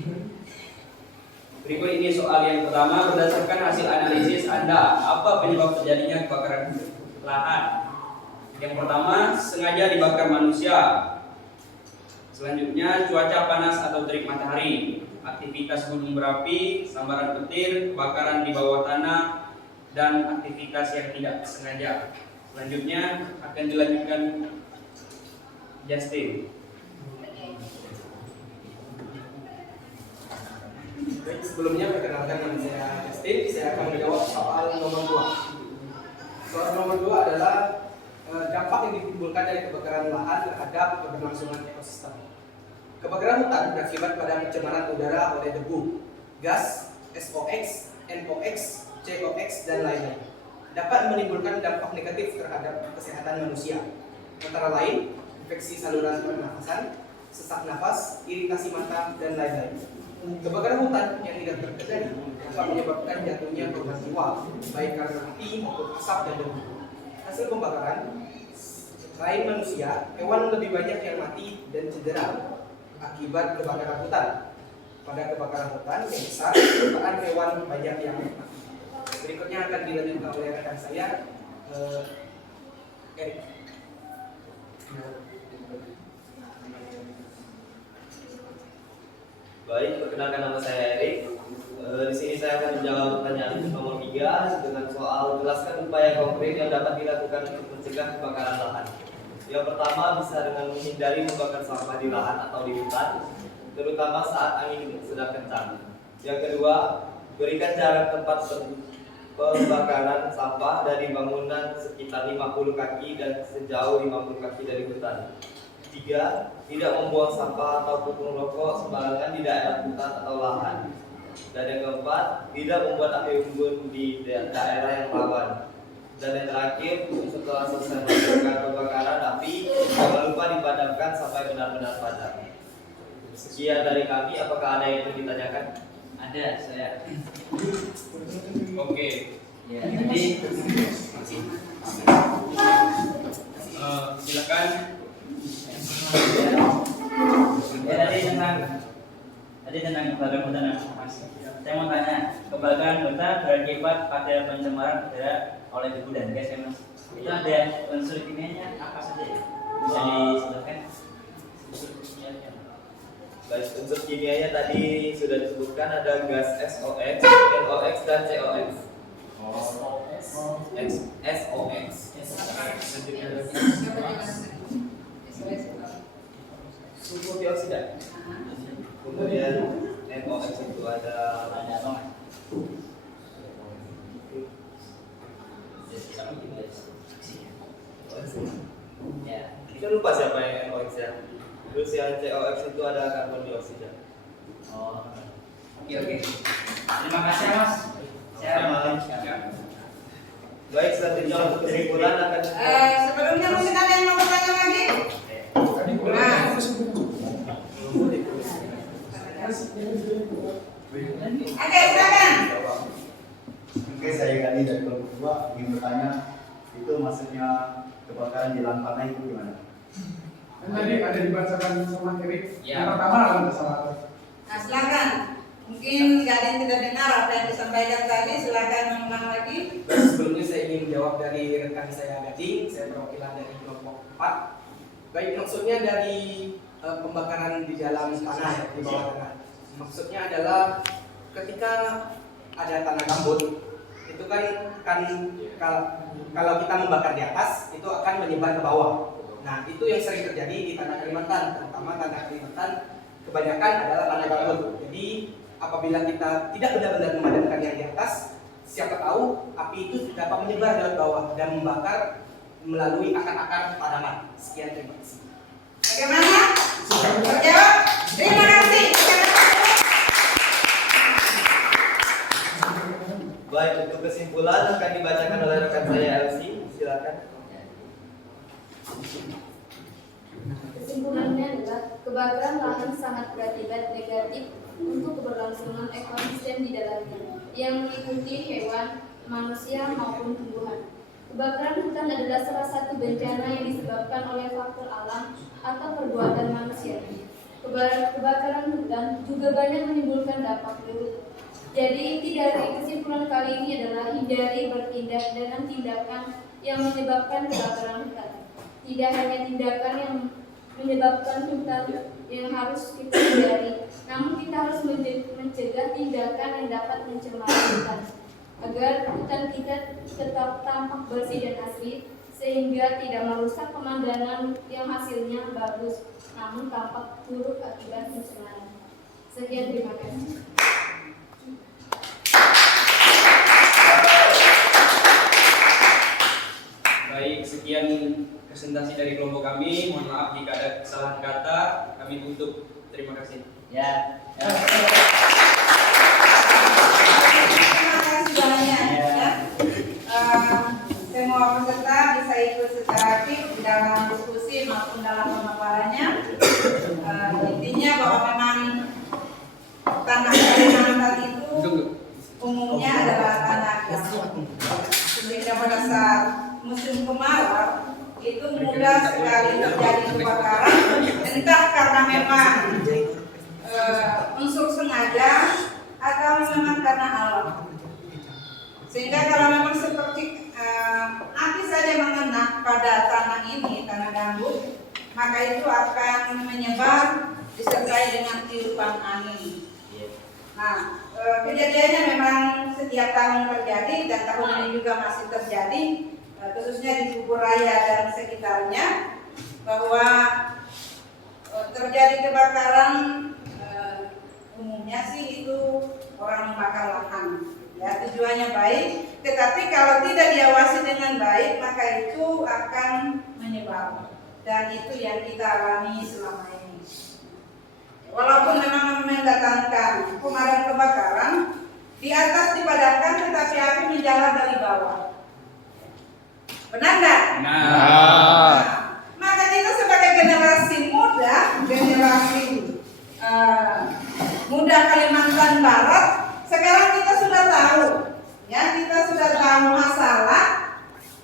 Berikut ini soal yang pertama, berdasarkan hasil analisis Anda, apa penyebab terjadinya kebakaran lahan? Yang pertama, sengaja dibakar manusia. Selanjutnya, cuaca panas atau terik matahari, aktivitas gunung berapi, sambaran petir, kebakaran di bawah tanah, dan aktivitas yang tidak sengaja. Selanjutnya akan dilanjutkan Justin. Baik, sebelumnya perkenalkan nama saya Justin. Saya akan menjawab soal nomor 2. Soal nomor 2 adalah dampak yang ditimbulkan dari kebakaran lahan terhadap keberlangsungan ekosistem. Kebakaran hutan berakibat pada pencemaran udara oleh debu, gas, SOx, NOx, COx, dan lainnya. dapat menimbulkan dampak negatif terhadap kesehatan manusia, antara lain infeksi saluran pernafasan, sesak nafas, iritasi mata, dan lain-lain. Kebakaran hutan yang tidak terkendali dapat menyebabkan jatuhnya korban jiwa, baik karena api maupun asap dan debu. Hasil pembakaran, selain manusia, hewan lebih banyak yang mati dan cedera akibat kebakaran hutan. Pada kebakaran hutan yang besar, jutaan hewan banyak yang mati. Berikutnya akan dilanjutkan oleh rekan saya, Erik. Baik, perkenalkan nama saya Erik. Di sini saya akan menjawab pertanyaan nomor 3 dengan soal jelaskan upaya konkret yang dapat dilakukan untuk mencegah kebakaran lahan. Yang pertama bisa dengan menghindari membakar sampah di lahan atau di hutan, terutama saat angin sedang kencang. Yang kedua, berikan jarak tempat pembakaran sampah dari bangunan sekitar 50 kaki dan sejauh 50 kaki dari hutan. 3. Tidak membuang sampah atau puntung rokok sembarangan di daerah hutan atau lahan. Dan yang keempat, tidak membuat api unggun di daerah yang rawan. Dan yang terakhir, setelah selesai melakukan pembakaran api, jangan lupa dipadamkan sampai benar-benar padam. Sekian dari kami, apakah ada yang ingin ditanyakan? Ada, saya. Oke. Ya, jadi silakan. Ya, tadi tentang kebakaran hutan, Mas. Saya mau tanya, kebakaran hutan berakibat pada pencemaran udara oleh debu dan gas, ya, Mas? Itu ada unsur kimianya apa saja ya? Bisa disebutkan? Baik, unsur kimianya tadi sudah disebutkan, ada gas SOX, NOx, dan COX. SOX. Sulfur dioksida. Kemudian NOx itu ada apa? Ya. Kita lupa siapa yang NOx ya. Terus yang COX itu ada karbon dioksida. Oh. Oke. Terima kasih, Mas. Saya Baik, selanjutnya untuk kesimpulan akan Sebelumnya mungkin ada yang mau bertanya lagi? Nah. Oke, silakan. Oke, saya Gani dari kelompok 2 ingin bertanya, itu maksudnya kebakaran di lahan tanah itu gimana? Kan tadi ada dibacakan sama Erik. Ya. Yang pertama ada salah. Nah, silakan. Mungkin nggak ada yang tidak dengar apa yang disampaikan tadi, silakan mengulang lagi. Baik, sebelumnya saya ingin menjawab dari rekan saya Gading, saya perwakilan dari kelompok 4. Baik, maksudnya dari pembakaran di dalam tanah ya, di bawah tanah. Maksudnya adalah ketika ada tanah gambut, itu kan kalau kita membakar di atas, itu akan menyebar ke bawah. Nah, itu yang sering terjadi di tanah Kalimantan, terutama tanah Kalimantan kebanyakan adalah tanah gambut. Jadi apabila kita tidak benar-benar memadamkan yang di atas, siapa tahu api itu dapat menyebar lewat bawah dan membakar melalui akar-akar tanaman. Sekian, terima kasih. Bagaimana? Terjawab? Terima kasih. baik, untuk kesimpulan akan dibacakan oleh rekan saya Elsie. Silakan. Kesimpulannya adalah kebakaran lahan sangat berakibat negatif untuk keberlangsungan ekosistem di dalamnya, yang meliputi hewan, manusia maupun tumbuhan. Kebakaran hutan adalah salah satu bencana yang disebabkan oleh faktor alam atau perbuatan manusia. Kebakaran hutan juga banyak menimbulkan dampak buruk. Jadi inti dari kesimpulan kali ini adalah hindari bertindak dengan tindakan yang menyebabkan kebakaran hutan. Tidak hanya tindakan yang menyebabkan hutan yang harus kita hindari, namun kita harus mencegah tindakan yang dapat mencemari hutan agar hutan kita tetap tampak bersih dan asri, sehingga tidak merusak pemandangan yang hasilnya bagus namun tampak buruk akibat pencemaran. Sekian, terima kasih. Baik, sekian presentasi dari kelompok kami. Mohon maaf jika ada kesalahan kata. Kami tutup. Terima kasih. Ya. Terima kasih banyak. Ya. semua peserta bisa ikut secara aktif dalam diskusi maupun dalam pemaparannya. Intinya bahwa memang tanah Kalimantan itu umumnya adalah tanah gambut, sehingga pada saat musim kemarau itu mudah sekali terjadi kebakaran, entah karena memang unsur sengaja atau memang karena alam. Sehingga kalau memang seperti api saja mengena pada tanah ini, tanah gambut, maka itu akan menyebar disertai dengan tiupan angin. Nah, kejadiannya memang setiap tahun terjadi dan tahun ini juga masih terjadi, khususnya di Kubur Raya dan sekitarnya, bahwa terjadi kebakaran umumnya sih itu orang membakar lahan. Ya, tujuannya baik, tetapi kalau tidak diawasi dengan baik maka itu akan menyebar, dan itu yang kita alami selama ini. Walaupun memang mendatangkan pemadam kebakaran, di atas dipadamkan tetapi api menjalar dari bawah. Benar nggak? Nah. Maka kita sebagai generasi muda, muda Kalimantan Barat, sekarang kita sudah tahu, ya, kita sudah tahu masalah,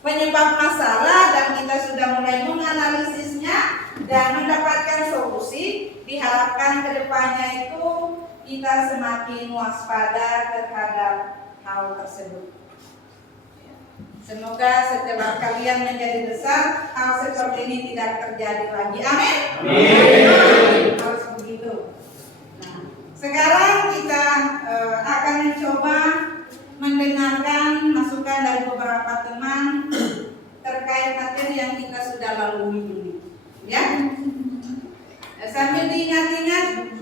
penyebab masalah, dan kita sudah mulai menganalisisnya dan mendapatkan solusi. Diharapkan kedepannya itu kita semakin waspada terhadap hal tersebut. Semoga setelah kalian menjadi besar, hal seperti ini tidak terjadi lagi. Amin. Harus begitu. Nah, sekarang kita akan mencoba mendengarkan masukan dari beberapa teman terkait materi yang kita sudah lalui ini. Ya. Sambil diingat-ingat,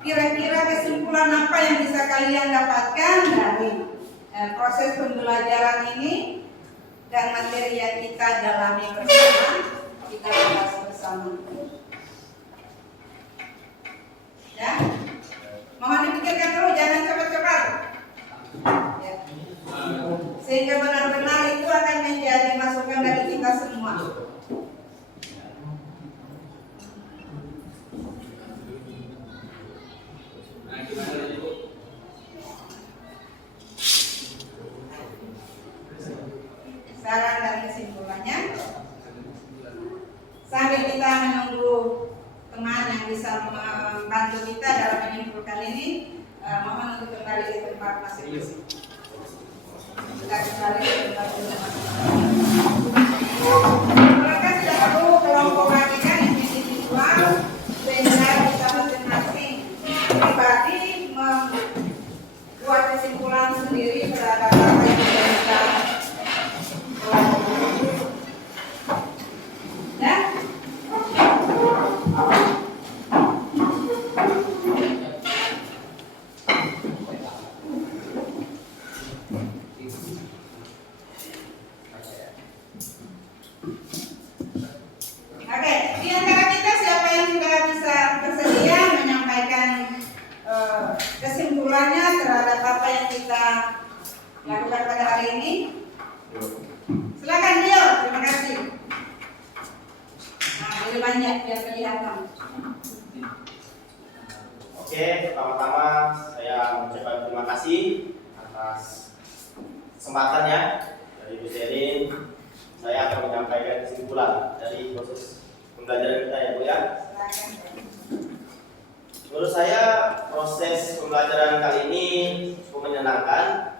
kira-kira kesimpulan apa yang bisa kalian dapatkan dari proses pembelajaran ini dan materi yang kita dalami bersama, kita bahas bersama. Ya, mohon dipikirkan dulu, jangan cepat-cepat. Ya. Sehingga benar-benar itu akan menjadi masukan dari kita semua. Saran dan kesimpulannya, sambil kita menunggu teman yang bisa membantu kita dalam menyimpulkan ini, mohon untuk kembali ke tempat masing-masing. Kita kembali ke tempat masing-masing. Mereka sudah perlu kelompok-kelompokkan individual sehingga kita masing-masing pribadi membuat kesimpulan sendiri terhadap apa yang kita ya. Oke, di antara kita siapa yang sudah bisa bersedia menyampaikan kesimpulannya terhadap apa yang kita lakukan pada hari ini? Silakan Dio, terima kasih. Nah, lebih banyak biar kelihatan. Oke, pertama-tama saya mengucapkan terima kasih atas kesempatannya dari Bu Sherin. Saya akan menyampaikan kesimpulan dari proses pembelajaran kita ya Bu ya. Menurut saya proses pembelajaran kali ini cukup menyenangkan.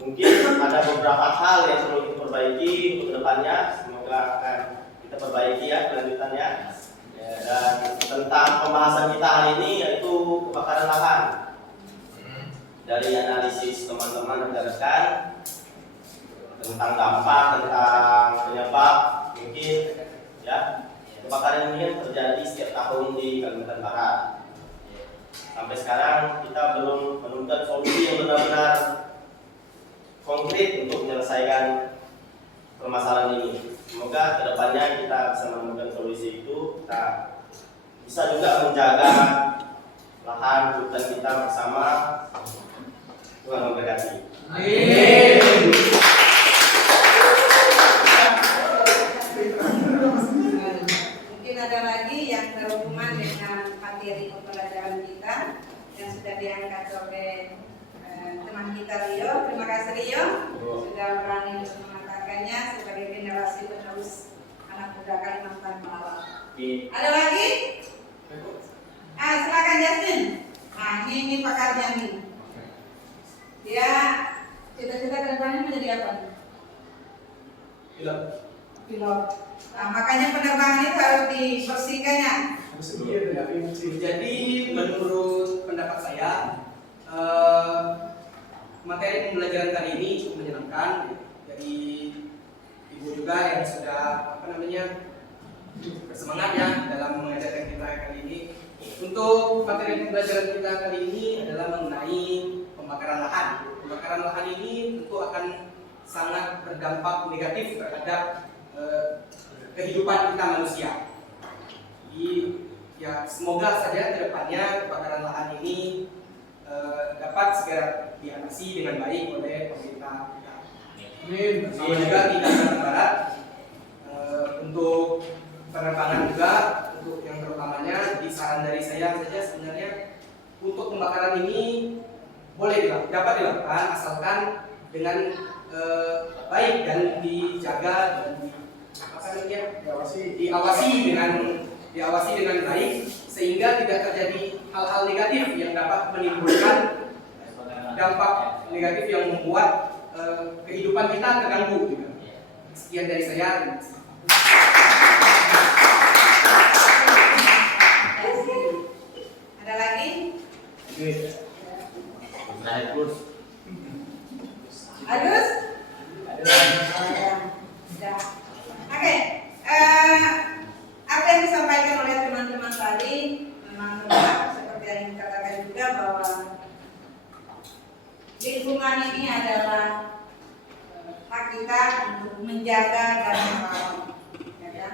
Mungkin ada beberapa hal yang perlu kita perbaiki untuk kedepannya. Semoga akan kita perbaiki ya kelanjutannya. Ya, dan tentang pembahasan kita hari ini yaitu kebakaran lahan. Dari analisis teman-teman rekan-rekan tentang dampak, tentang penyebab, mungkin ya kebakaran ini terjadi setiap tahun di Kalimantan Barat. Sampai sekarang kita belum menemukan solusi yang benar-benar konkret untuk menyelesaikan permasalahan ini. Semoga kedepannya kita bisa menemukan solusi itu. Kita bisa juga menjaga lahan hutan kita bersama. Tuhan memberkati. Amin. kantor teman kita Rio. Terima kasih Rio sudah berani untuk mengatakannya sebagai generasi penerus anak muda Kalimantan Barat. Ada lagi? Silakan Justin. Ini pakarnya nih. Dia cita-cita ke depannya menjadi apa? Pilot. Makanya penerbangan itu harus dibersihkannya. Jadi menurut pendapat saya, materi pembelajaran kali ini cukup menyenangkan. Dari ibu juga yang sudah bersemangat ya dalam mengajarkan kita kali ini. Untuk materi pembelajaran kita kali ini adalah mengenai pembakaran lahan. Pembakaran lahan ini tentu akan sangat berdampak negatif terhadap kehidupan kita manusia. Jadi ya semoga saja kedepannya kebakaran lahan ini dapat segera diatasi dengan baik oleh pemerintah kita. Sama juga di Kalimantan Barat untuk penerbangan juga, untuk yang terutamanya di saran dari saya saja sebenarnya untuk pembakaran ini dapat dilakukan asalkan dengan baik dan dijaga dan diawasi dengan baik sehingga tidak terjadi hal-hal negatif yang dapat menimbulkan dampak negatif yang membuat kehidupan kita terganggu juga. Sekian dari saya. Ada lagi? Agus? Oke. Apa yang disampaikan oleh teman-teman tadi memang benar, seperti yang dikatakan juga bahwa lingkungan ini adalah hak kita untuk menjaga dan merawat. Ya,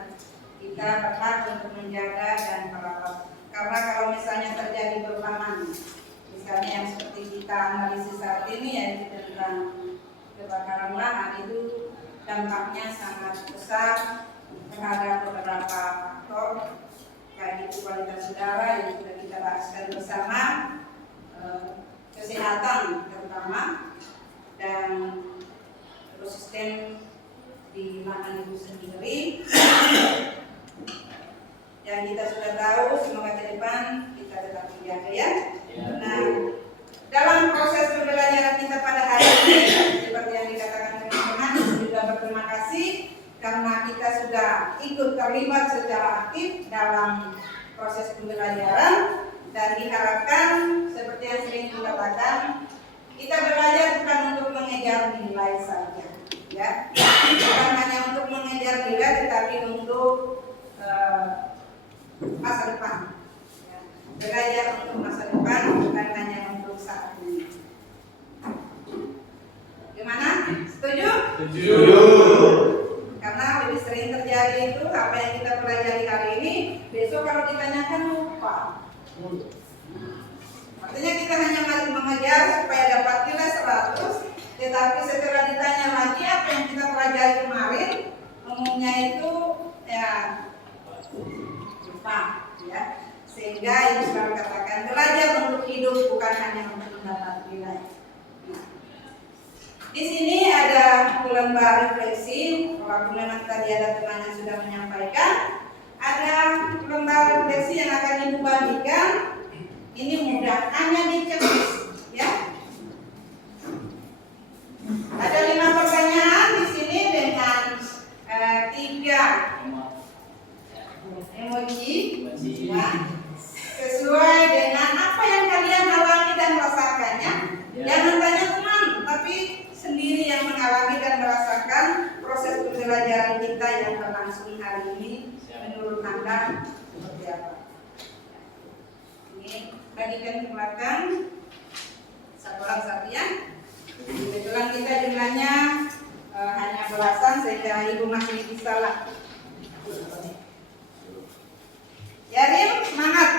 kita berhak untuk menjaga dan merawat. Karena kalau misalnya terjadi perubahan, misalnya yang seperti kita analisis saat ini yaitu tentang kebakaran lahan, itu dampaknya sangat besar terhadap beberapa faktor, kayak itu kualitas udara yang sudah kita bahaskan bersama, kesehatan terutama, dan ekosistem di lahan itu sendiri. Yang kita sudah tahu, semoga ke depan kita tetap menjaga ya. Nah, dalam proses pembelajaran kita pada hari ini, seperti yang dikatakan teman-teman, juga berterima kasih karena kita sudah ikut terlibat secara aktif dalam proses pembelajaran, dan diharapkan seperti yang sering dikatakan, kita belajar bukan untuk mengejar nilai saja, ya, bukan hanya untuk mengejar nilai, tetapi untuk masa depan. Ya. Belajar untuk masa depan, bukan hanya untuk saat ini. Gimana? Setuju? Setuju. Karena lebih sering terjadi itu apa yang kita pelajari hari ini, besok kalau ditanyakan lupa. Artinya kita hanya mengejar supaya dapat nilai 100, tetapi setelah ditanya lagi apa yang kita pelajari kemarin, umumnya itu ya lupa, ya. Sehingga itu selalu katakan belajar untuk hidup, bukan hanya untuk mendapat nilai. Di sini ada lembar refleksi, walaupun memang tadi ada teman yang sudah menyampaikan, ada lembar refleksi yang akan Ibu bagikan. Ini mudah, hanya diceklis, ya. Ada 5 pertanyaan di sini dengan 3 emoji, ya, sesuai dengan apa yang kalian alami dan merasakannya. Jangan tanya teman, tapi sendiri yang mengalami dan merasakan proses pembelajaran kita yang berlangsung hari ini. Menurut Anda seperti apa? Ini bagikan ke belakang satu orang satu ya. Kebetulan kita jumlahnya hanya belasan, sehingga Ibu masih bisa lah. Yarim, semangat.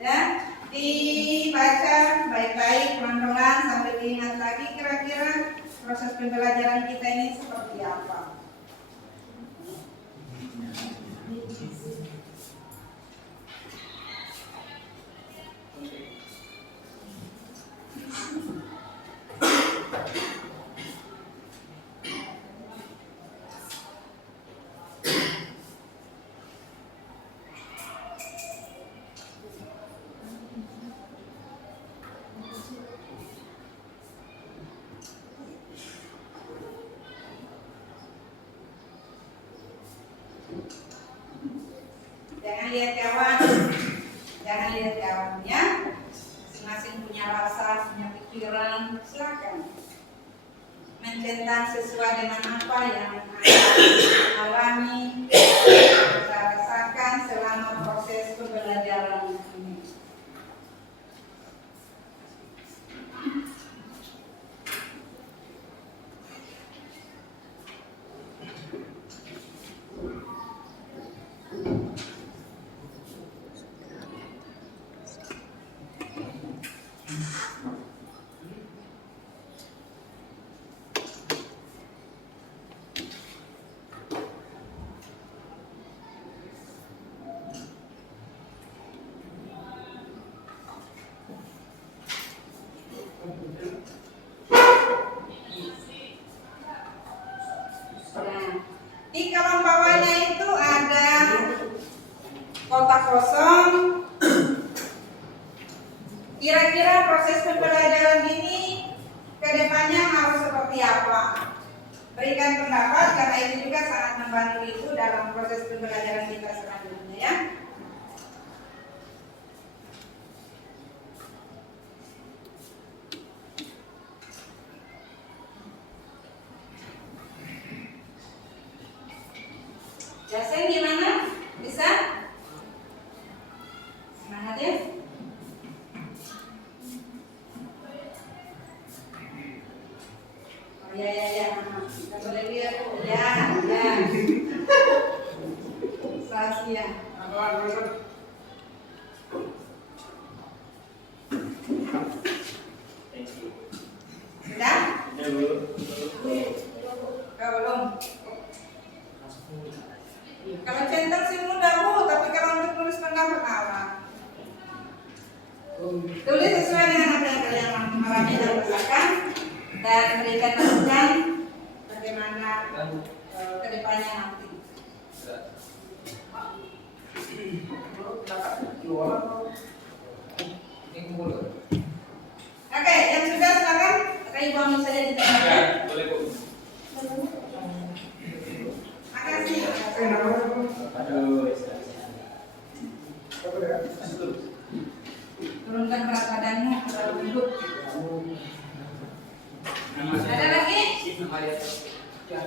Dan dibaca baik-baik, pelan-pelan sambil diingat lagi kira-kira proses pembelajaran kita ini seperti apa. Jangan lihat kawan, jangan lihat kawan ya. Masing-masing punya rasa, punya pikiran, silakan mencetak sesuai dengan apa yang Anda alami, Anda rasakan selama proses pembelajaran ini. Di kolom bawahnya itu ada kotak kosong. Kira-kira proses pembelajaran ini ke depannya harus seperti apa? Berikan pendapat karena itu juga sangat membantu itu dalam proses pembelajaran kita selanjutnya ya. Jasen gimana? Bisa? Semangat ya? Oh ya. Kita boleh lihat ya. Rahasia. Sudah? Belum. Kalau centang sih mudah Bu, tapi kalau untuk tulis pendapat apa? Tulis sesuai dengan apa yang kalian alami dan rasakan dan berikan masukan bagaimana kedepannya nanti. Oke, yang sudah silakan Ibu ambil saja di tempat. Ya, boleh Bu. Makasih. Aduh, Turunkan berat badanmu lalu duduk. Ada lagi? Ya.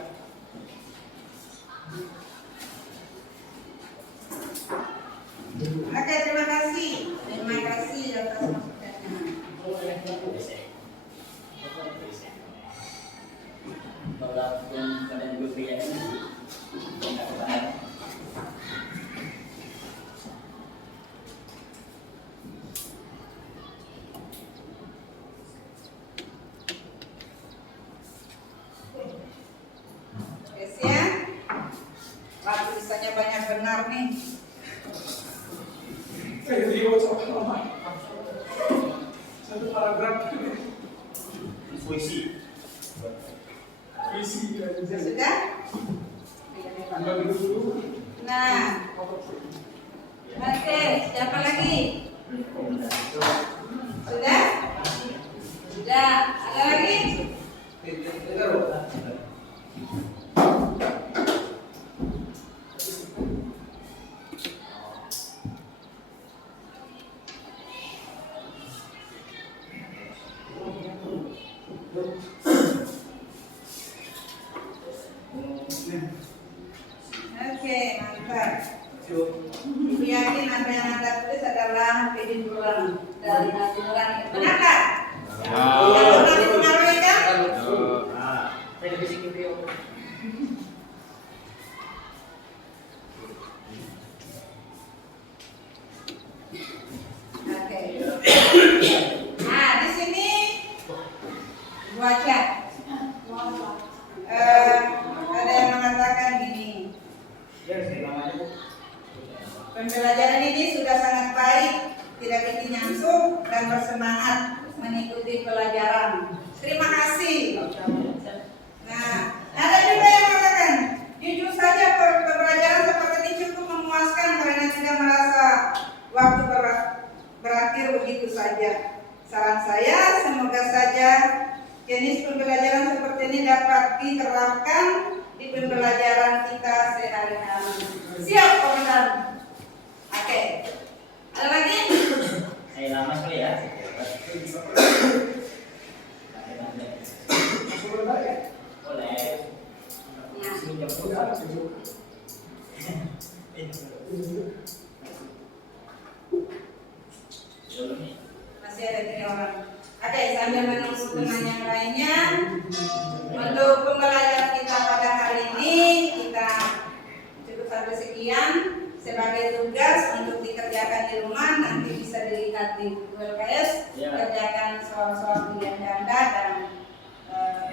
Oke, terima kasih. Terima kasih atas masukannya. Walaupun kalian juga pria tidak kebahan. Yes ya. Wah, tulisannya banyak benar nih. Satu paragraf. Puisi. Sudah? Nah. Oke, siapa lagi? Sudah? Sudah. Ada lagi? Oke, mantap. Ibu yakin apa yang Anda tulis adalah kejujuran dari hati nurani. Benar tak? Yang pernah dipengaruhi kan? Oke. Nah, di sini baca. Ada yang mengatakan gini. saran saya, semoga saja jenis pembelajaran seperti ini dapat diterapkan di pembelajaran kita sehari-hari. Siap, komandan? Oke. Ada lagi? Saya lama sekali ya. Boleh. Masih ada 3 orang. Oke, sambil menunggu teman yang lainnya, untuk pembelajaran kita pada hari ini kita cukup sampai sekian. Sebagai tugas untuk dikerjakan di rumah, nanti bisa dilihat di ULKS, kerjakan soal-soal pilihan ganda dan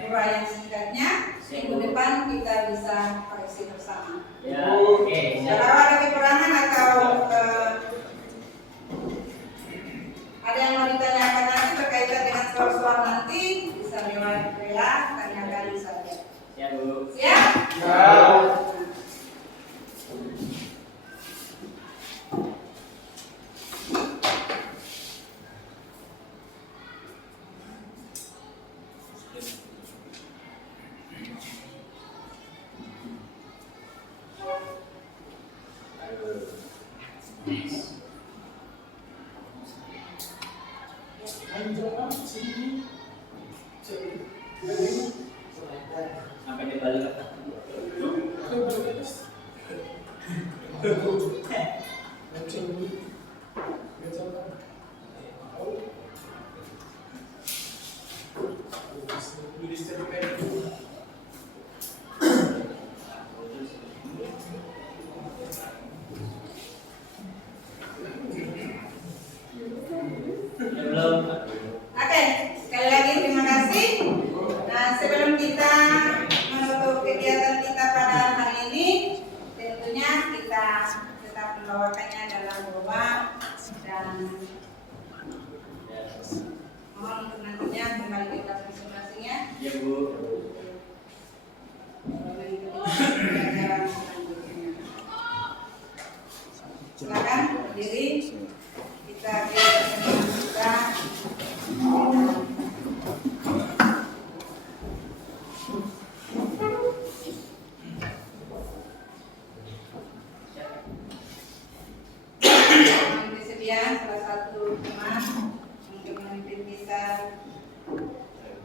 uraian singkatnya. Minggu depan kita bisa koreksi bersama. Ya, oke. Kalau ada kekurangan atau ada yang mau ditanyakan nanti berkaitan dengan soal-soal nanti, bisa lewat WA, tanyakan saja. Siap, Bu. Siap? Sampai di balik. Oke, sekali lagi terima kasih. Nah, sebelum kita menutup kegiatan kita pada hari ini, tentunya kita tetap membawakannya dalam doa dan mohon untuk nantinya kembali ke kelas masing-masingnya. Ya, Bu. Silakan berdiri. Kita kita bersedia salah satu teman untuk memimpin kita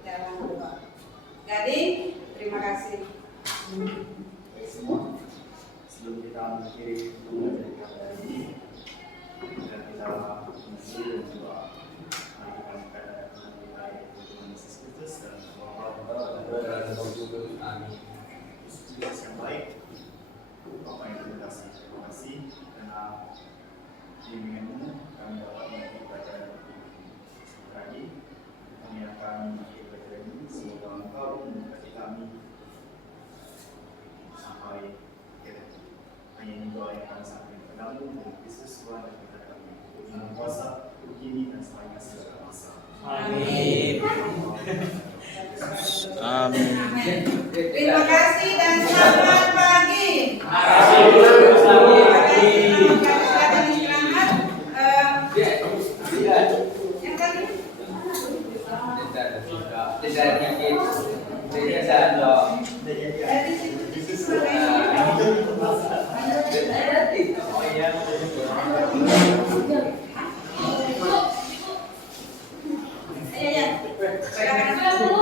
dalam doa. Gading, terima kasih. Semua sebelum kita mengakhiri pembelajaran kita hari ini, dan kita mesti berdoa. Mari kita kepada Tuhan kita Tuhan Yesus Kristus dan Amin. Yesus yang baik, Bapa yang terkasih, terima kasih karena bimbinganmu kami dapat mengerti pelajaran lagi. Kami akan mengakhiri pelajaran ini. Semoga Engkau memberkati kami sampai akhir. Hanya ini doa yang kami sampaikan kepadamu dan Kristus Tuhan dan kita kami dalam kuasa kini dan selamanya segala masa. Amin. Amin. Terima kasih dan selamat pagi. Silakan istirahat. Yang tadi? Dari situ ya. Silakan.